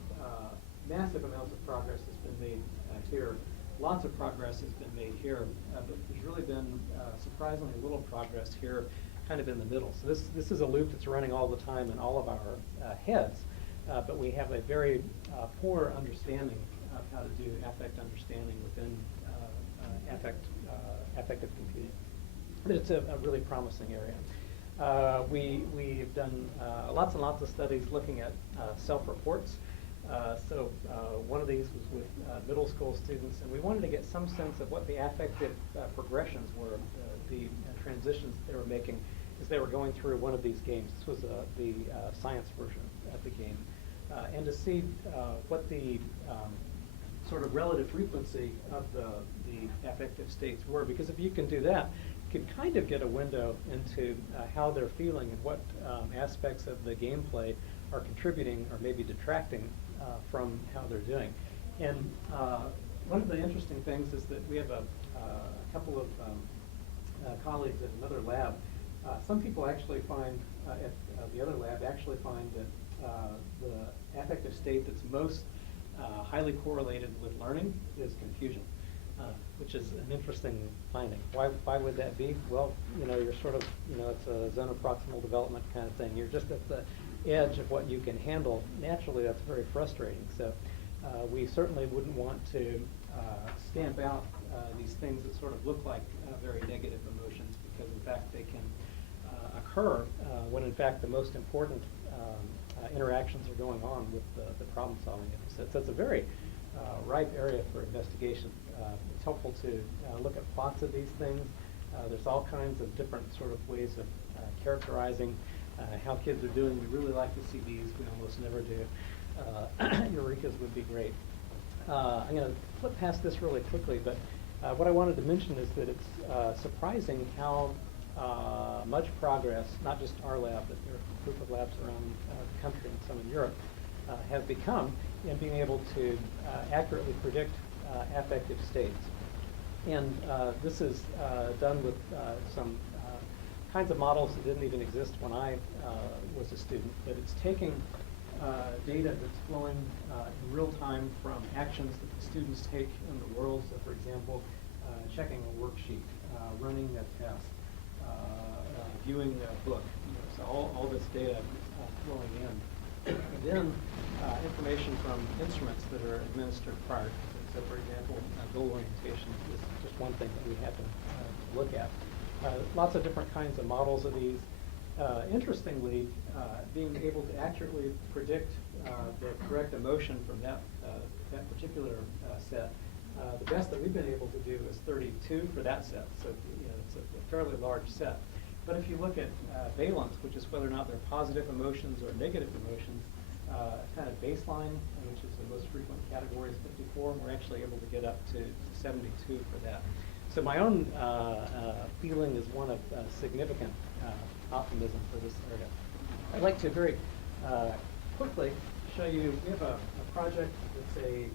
massive amounts of progress has been made here. Lots of progress has been made here, but there's really been surprisingly little progress here, kind of in the middle. So this is a loop that's running all the time in all of our heads, but we have a very poor understanding of how to do affect understanding within affective computing. But it's a really promising area. We've done lots and lots of studies looking at self-reports. So one of these was with middle school students, and we wanted to get some sense of what the affective progressions were, the transitions that they were making as they were going through one of these games. This was the science version of the game. And to see what the sort of relative frequency of the affective states were, because if you can do that, you can kind of get a window into how they're feeling and what aspects of the gameplay are contributing or maybe detracting from how they're doing. And one of the interesting things is that we have a couple of colleagues at another lab. Some people actually find, at the other lab, actually find that the affective state that's most highly correlated with learning is confusion, which is an interesting finding. Why would that be? Well, you're sort of, it's a zone of proximal development kind of thing. You're just at the edge of what you can handle. Naturally, that's very frustrating. So we certainly wouldn't want to stamp out these things that sort of look like very negative emotions, because in fact they can occur when in fact the most important interactions are going on with the problem solving episode. So it's a very ripe area for investigation. It's helpful to look at plots of these things. There's all kinds of different sort of ways of characterizing how kids are doing. We really like to see these. We almost never do. Eureka's would be great. I'm going to flip past this really quickly, but what I wanted to mention is that it's surprising how much progress, not just our lab, but there are a group of labs around the country and some in Europe, have become in being able to accurately predict affective states. And this is done with some kinds of models that didn't even exist when I was a student, but it's taking data that's flowing in real time from actions that the students take in the world. So for example, checking a worksheet, running a test, viewing a book. So all this data flowing in. And then information from instruments that are administered prior. So for example, goal orientation is just one thing that we happen to look at. Lots of different kinds of models of these. Interestingly, being able to accurately predict the correct emotion from that particular set, the best that we've been able to do is 32 for that set. So it's a fairly large set. But if you look at valence, which is whether or not they're positive emotions or negative emotions, kind of baseline, which is the most frequent category, is 54, and we're actually able to get up to 72 for that. So my own feeling is one of significant optimism for this area. I'd like to very quickly show you, we have a project that's a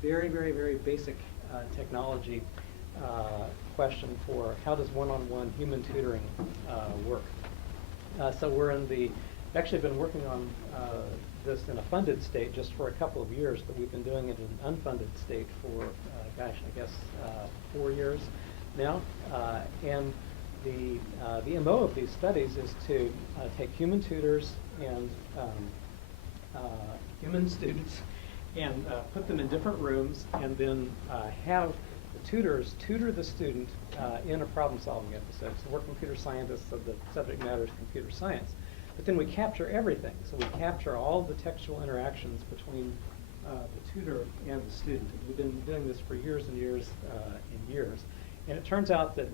very, very, very basic technology question for how does one-on-one human tutoring work. So we're in the, actually been working on this in a funded state just for a couple of years, but we've been doing it in an unfunded state for, gosh, I guess 4 years now. And the MO of these studies is to take human tutors and human students and put them in different rooms and then have the tutors tutor the student in a problem-solving episode. So we're computer scientists, so the subject matter is computer science. But then we capture everything. So we capture all the textual interactions between the tutor and the student. We've been doing this for years and years and years. And it turns out that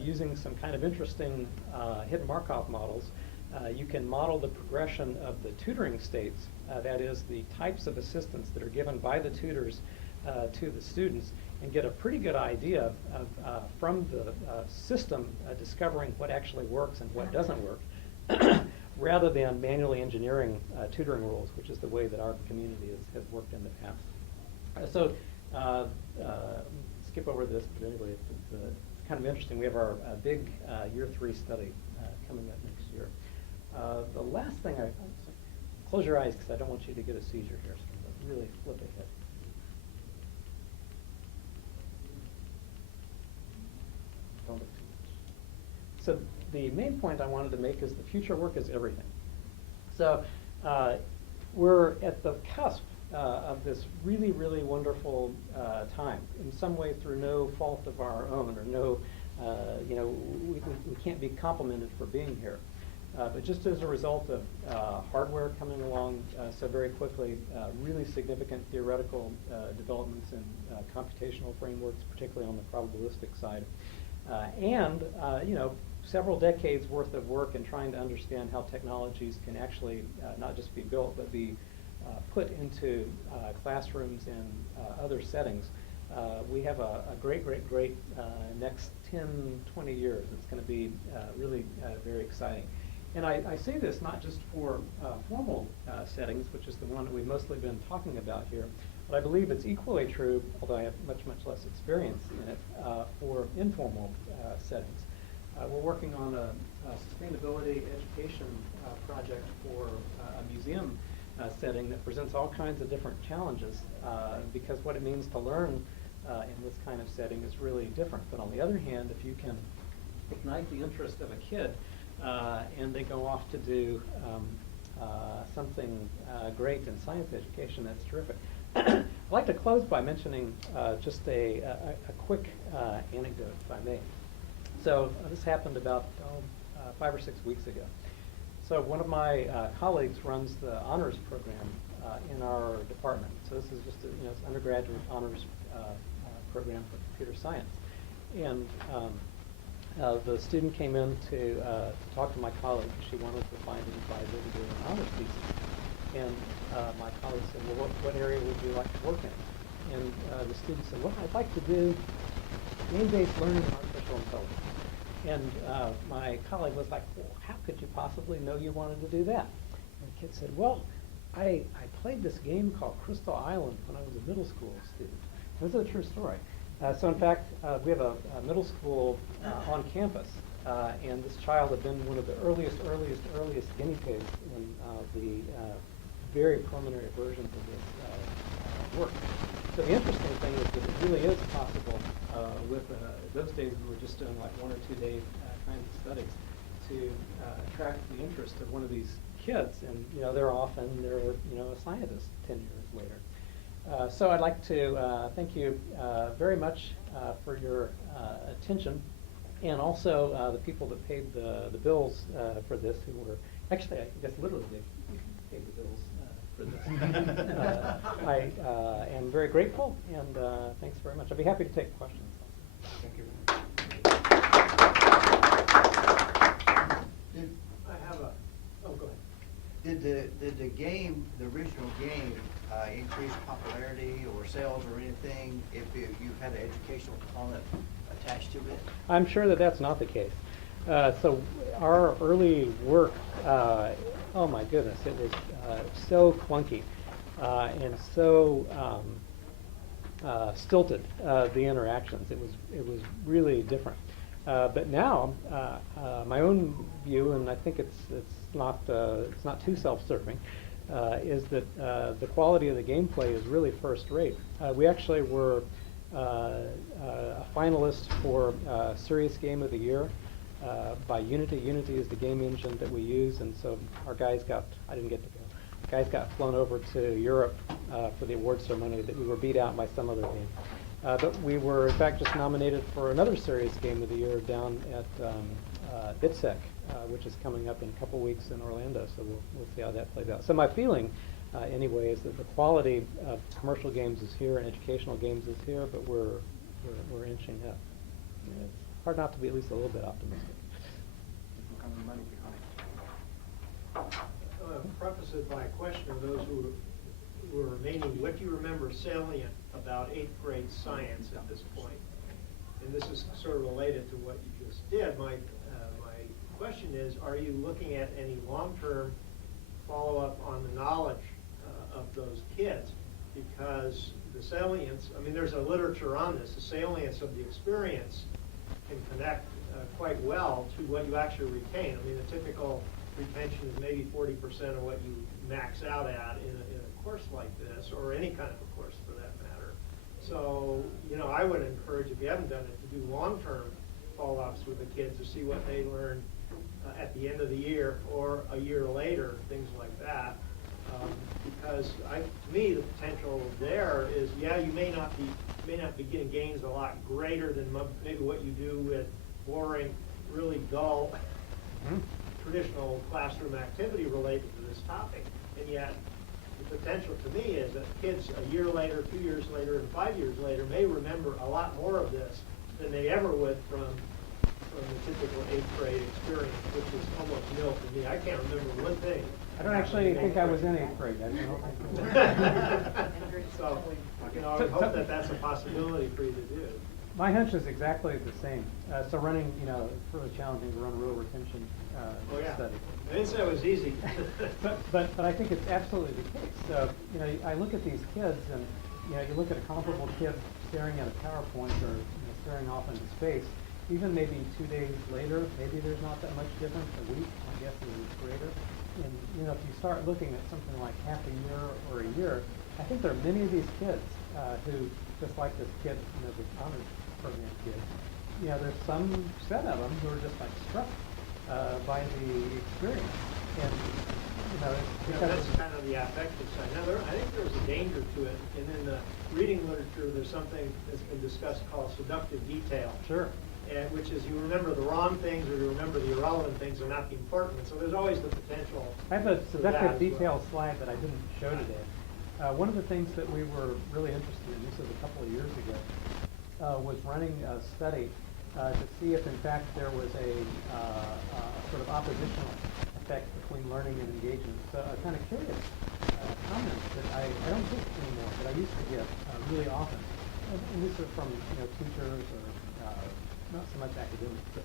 using some kind of interesting hidden Markov models, you can model the progression of the tutoring states, that is the types of assistance that are given by the tutors to the students, and get a pretty good idea of, from the system discovering what actually works and what doesn't work, rather than manually engineering tutoring rules, which is the way that our community has worked in the past. So skip over this, but anyway, it's kind of interesting. We have our big year 3 study coming up next year. The last thing close your eyes because I don't want you to get a seizure here, so really flip ahead. Don't look too much. So the main point I wanted to make is the future work is everything. So we're at the cusp of this really, really wonderful time. In some way, through no fault of our own, or no, we can't be complimented for being here. But just as a result of hardware coming along so very quickly, really significant theoretical developments in computational frameworks, particularly on the probabilistic side, and several decades worth of work in trying to understand how technologies can actually not just be built, but be put into classrooms and other settings. We have a great next 10, 20 years. It's going to be really very exciting. And I say this not just for formal settings, which is the one that we've mostly been talking about here, but I believe it's equally true, although I have much less experience in it, for informal settings. We're working on a sustainability education project for a museum setting that presents all kinds of different challenges because what it means to learn in this kind of setting is really different. But on the other hand, if you can ignite the interest of a kid and they go off to do something great in science education, that's terrific. I'd like to close by mentioning just a quick anecdote, if I may. So this happened about 5 or 6 weeks ago. So one of my colleagues runs the honors program in our department. So this is just it's undergraduate honors program for computer science. And the student came in to talk to my colleague. She wanted to find anybody to do an honors thesis. And my colleague said, well, what area would you like to work in? And the student said, well, I'd like to do game-based learning and artificial intelligence. And my colleague was like, well, how could you possibly know you wanted to do that? And the kid said, well, I played this game called Crystal Island when I was a middle school student. This is a true story. So in fact, we have a middle school on campus, and this child had been one of the earliest guinea pigs in the very preliminary versions of this work. So the interesting thing is that it really is possible with those days we were just doing like 1 or 2 day kind of studies to attract the interest of one of these kids, and they're a scientist 10 years later. So I'd like to thank you very much for your attention, and also the people that paid the bills for this, who were actually, I guess literally they paid the bills for this. I am very grateful, and thanks very much. I'd be happy to take questions. Thank you. I have a, oh, go ahead. Did the game, the original game, increase popularity or sales or anything if you've had an educational component attached to it? I'm sure that that's not the case. So our early work, oh my goodness, it was so clunky and so stilted, the interactions. It was really different. But now, my own view, and I think it's not too self-serving, is that the quality of the gameplay is really first rate. We actually were a finalist for Serious Game of the Year by Unity. Unity is the game engine that we use, and so our guys I didn't get to go. Guys got flown over to Europe for the award ceremony. That we were beat out by some other game. But we were, in fact, just nominated for another Serious Game of the Year down at ITSEC, which is coming up in a couple weeks in Orlando, so we'll see how that plays out. So my feeling, anyway, is that the quality of commercial games is here and educational games is here, but we're inching up. It's hard not to be at least a little bit optimistic. Preface it by a question of those who are remaining. What do you remember salient about 8th grade science at this point? And this is sort of related to what you just did. My question is, are you looking at any long-term follow-up on the knowledge of those kids? Because the salience, I mean, there's a literature on this, the salience of the experience can connect quite well to what you actually retain. I mean, the typical retention is maybe 40% of what you max out at in a course like this, or any kind of a course for that matter. So, I would encourage, if you haven't done it, to do long-term follow-ups with the kids to see what they learn at the end of the year or a year later, things like that. Because to me, the potential there is, yeah, you may not be getting gains a lot greater than maybe what you do with boring, really dull, traditional classroom activity related to this topic. And yet, the potential to me is that kids a year later, 2 years later, and 5 years later may remember a lot more of this than they ever would from the typical 8th grade experience, which is almost nil to me. I can't remember one thing. I don't actually think I was in 8th grade. So, I would hope that that's a possibility for you to do. My hunch is exactly the same. So running, it's really challenging to run a real retention study. I didn't say it was easy. but I think it's absolutely the case. So, I look at these kids, and you look at a comparable kid staring at a PowerPoint or staring off into space. Even maybe 2 days later, maybe there's not that much difference. A week, my guess is greater. And if you start looking at something like half a year or a year, I think there are many of these kids who, just like this kid, this honors program kid, there's some set of them who are just like struck by the experience. And that's kind of the affective side. Now, I think there's a danger to it, and in the reading literature, there's something that's been discussed called seductive detail. Sure. Which is you remember the wrong things or you remember the irrelevant things and not the important. So there's always the potential. I have a seductive detail slide that I didn't show today. One of the things that we were really interested in, this was a couple of years ago, was running a study to see if in fact there was a sort of oppositional effect between learning and engagement. So kind of curious comments that I don't get anymore, that I used to get really often. And these are from teachers or not so much academics, but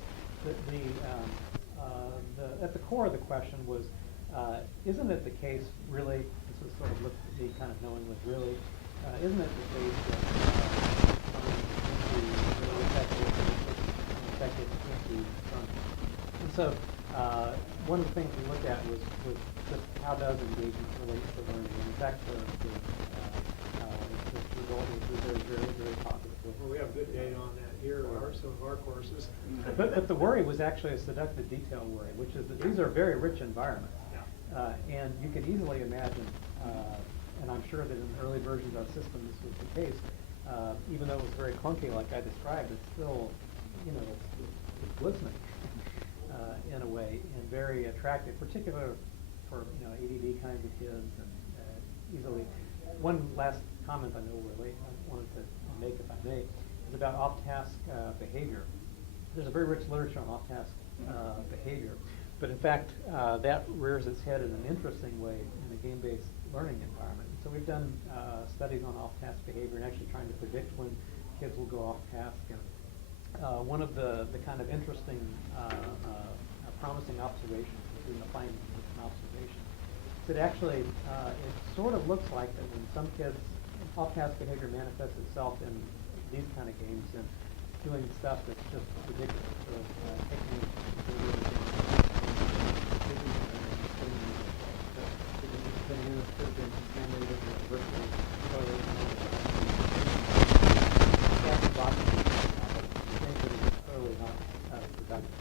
at the core of the question was, isn't it the case really, this was sort of looked at me kind of knowingly, really, isn't it the case that effective can't be done? And so one of the things we looked at was just how does engagement relate to learning? And in fact, the result was very, very, very positive. Well, we have good data on that here in some of our courses. But the worry was actually a seductive detail worry, which is that these are very rich environments. And you can easily imagine, and I'm sure that in early versions of our system this was the case, even though it was very clunky like I described, it's still, it's glistening in a way, and very attractive, particularly for ADD kinds of kids, and easily. One last comment, I know we're late, I wanted to make, if I may, is about off-task behavior. There's a very rich literature on off-task behavior, but in fact, that rears its head in an interesting way in a game-based learning environment. So we've done studies on off-task behavior and actually trying to predict when kids will go off-task. And one of the kind of interesting, promising observations, including a finding of an observation, is that actually it sort of looks like that when some kids, off-task behavior manifests itself in these kind of games and doing stuff that's just ridiculous. So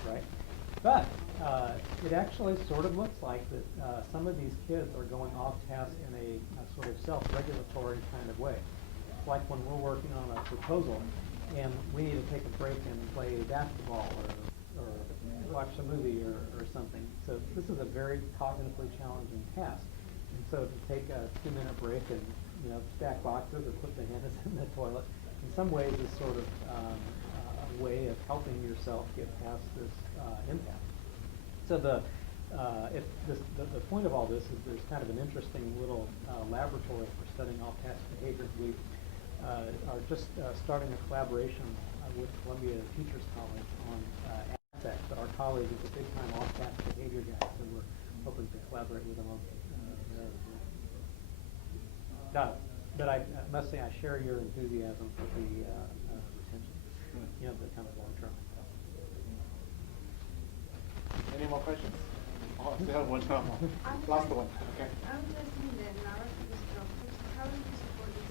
right? But it actually sort of looks like that some of these kids are going off task in a sort of self-regulatory kind of way. It's like when we're working on a proposal and we need to take a break and play basketball or watch a movie or something. So this is a very cognitively challenging task. And so to take a 2-minute break and stack boxes or put bananas in the toilet, in some ways is sort of a way of helping yourself get past this impact. So the point of all this is there's kind of an interesting little laboratory for studying off-task behavior. We are just starting a collaboration with Columbia Teachers College on affect, but our colleague is a big-time off-task behavior guy, so we're hoping to collaborate with him on there as well. But I must say I share your enthusiasm for the retention, the kind of long-term. Any more questions? Oh, I still have one more. Last one. Okay. I'm just in the narrative structure. How do you support this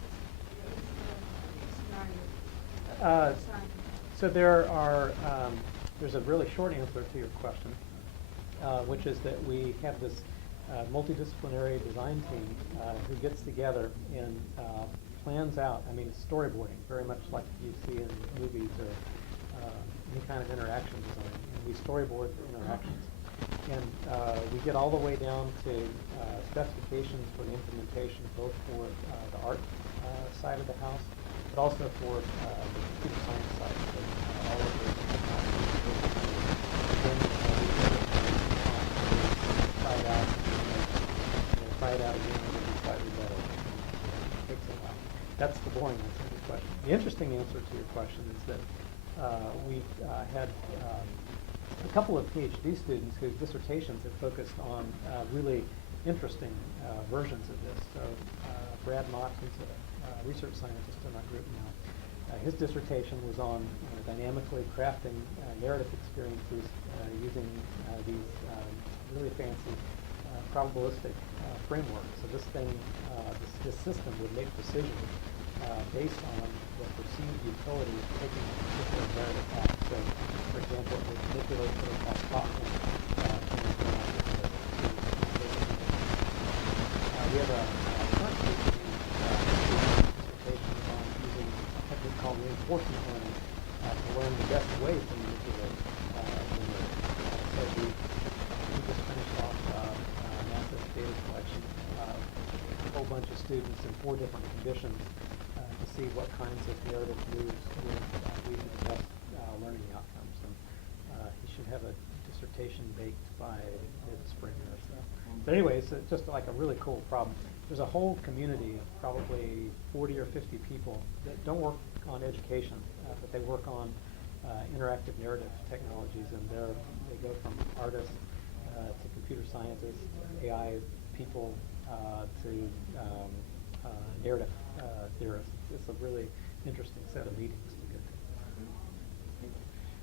scenario? So there's a really short answer to your question, which is that we have this multidisciplinary design team who gets together and plans out, storyboarding, very much like you see in movies or any kind of interaction design. And we storyboard the interactions. And we get all the way down to specifications for the implementation, both for the art side of the house, but also for the computer science side. So all of those try it out again, and then slightly better. It takes a while. That's the boring answer to your question. The interesting answer to your question is that we've had a couple of PhD students whose dissertations have focused on really interesting versions of this. So Brad Mott, who's a research scientist in our group now, his dissertation was on dynamically crafting narrative experiences using these really fancy probabilistic frameworks. So this thing, this system would make decisions based on the perceived utility of taking a particular narrative path. So, for example, it would manipulate protocol platform. We have a current dissertation on using a technique called reinforcement learning to learn the best way to manipulate the narrative. So we just finished off massive data collection, a whole bunch of students in 4 different conditions to see what kinds of narrative moves would lead to the best learning outcomes. baked by mid-spring or so. But anyways, it's just like a really cool problem. There's a whole community of probably 40 or 50 people that don't work on education, but they work on interactive narrative technologies, and they go from artists to computer scientists, AI people, to narrative theorists. It's a really interesting set of meetings to go to.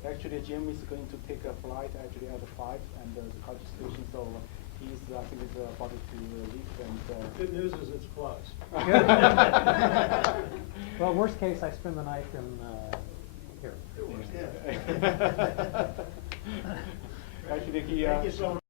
Actually, Jim is going to take a flight actually at 5 and the college station, so he's I think is about to leave. And good news is it's close. Well, worst case, I spend the night in here. Actually, he. Thank you so much.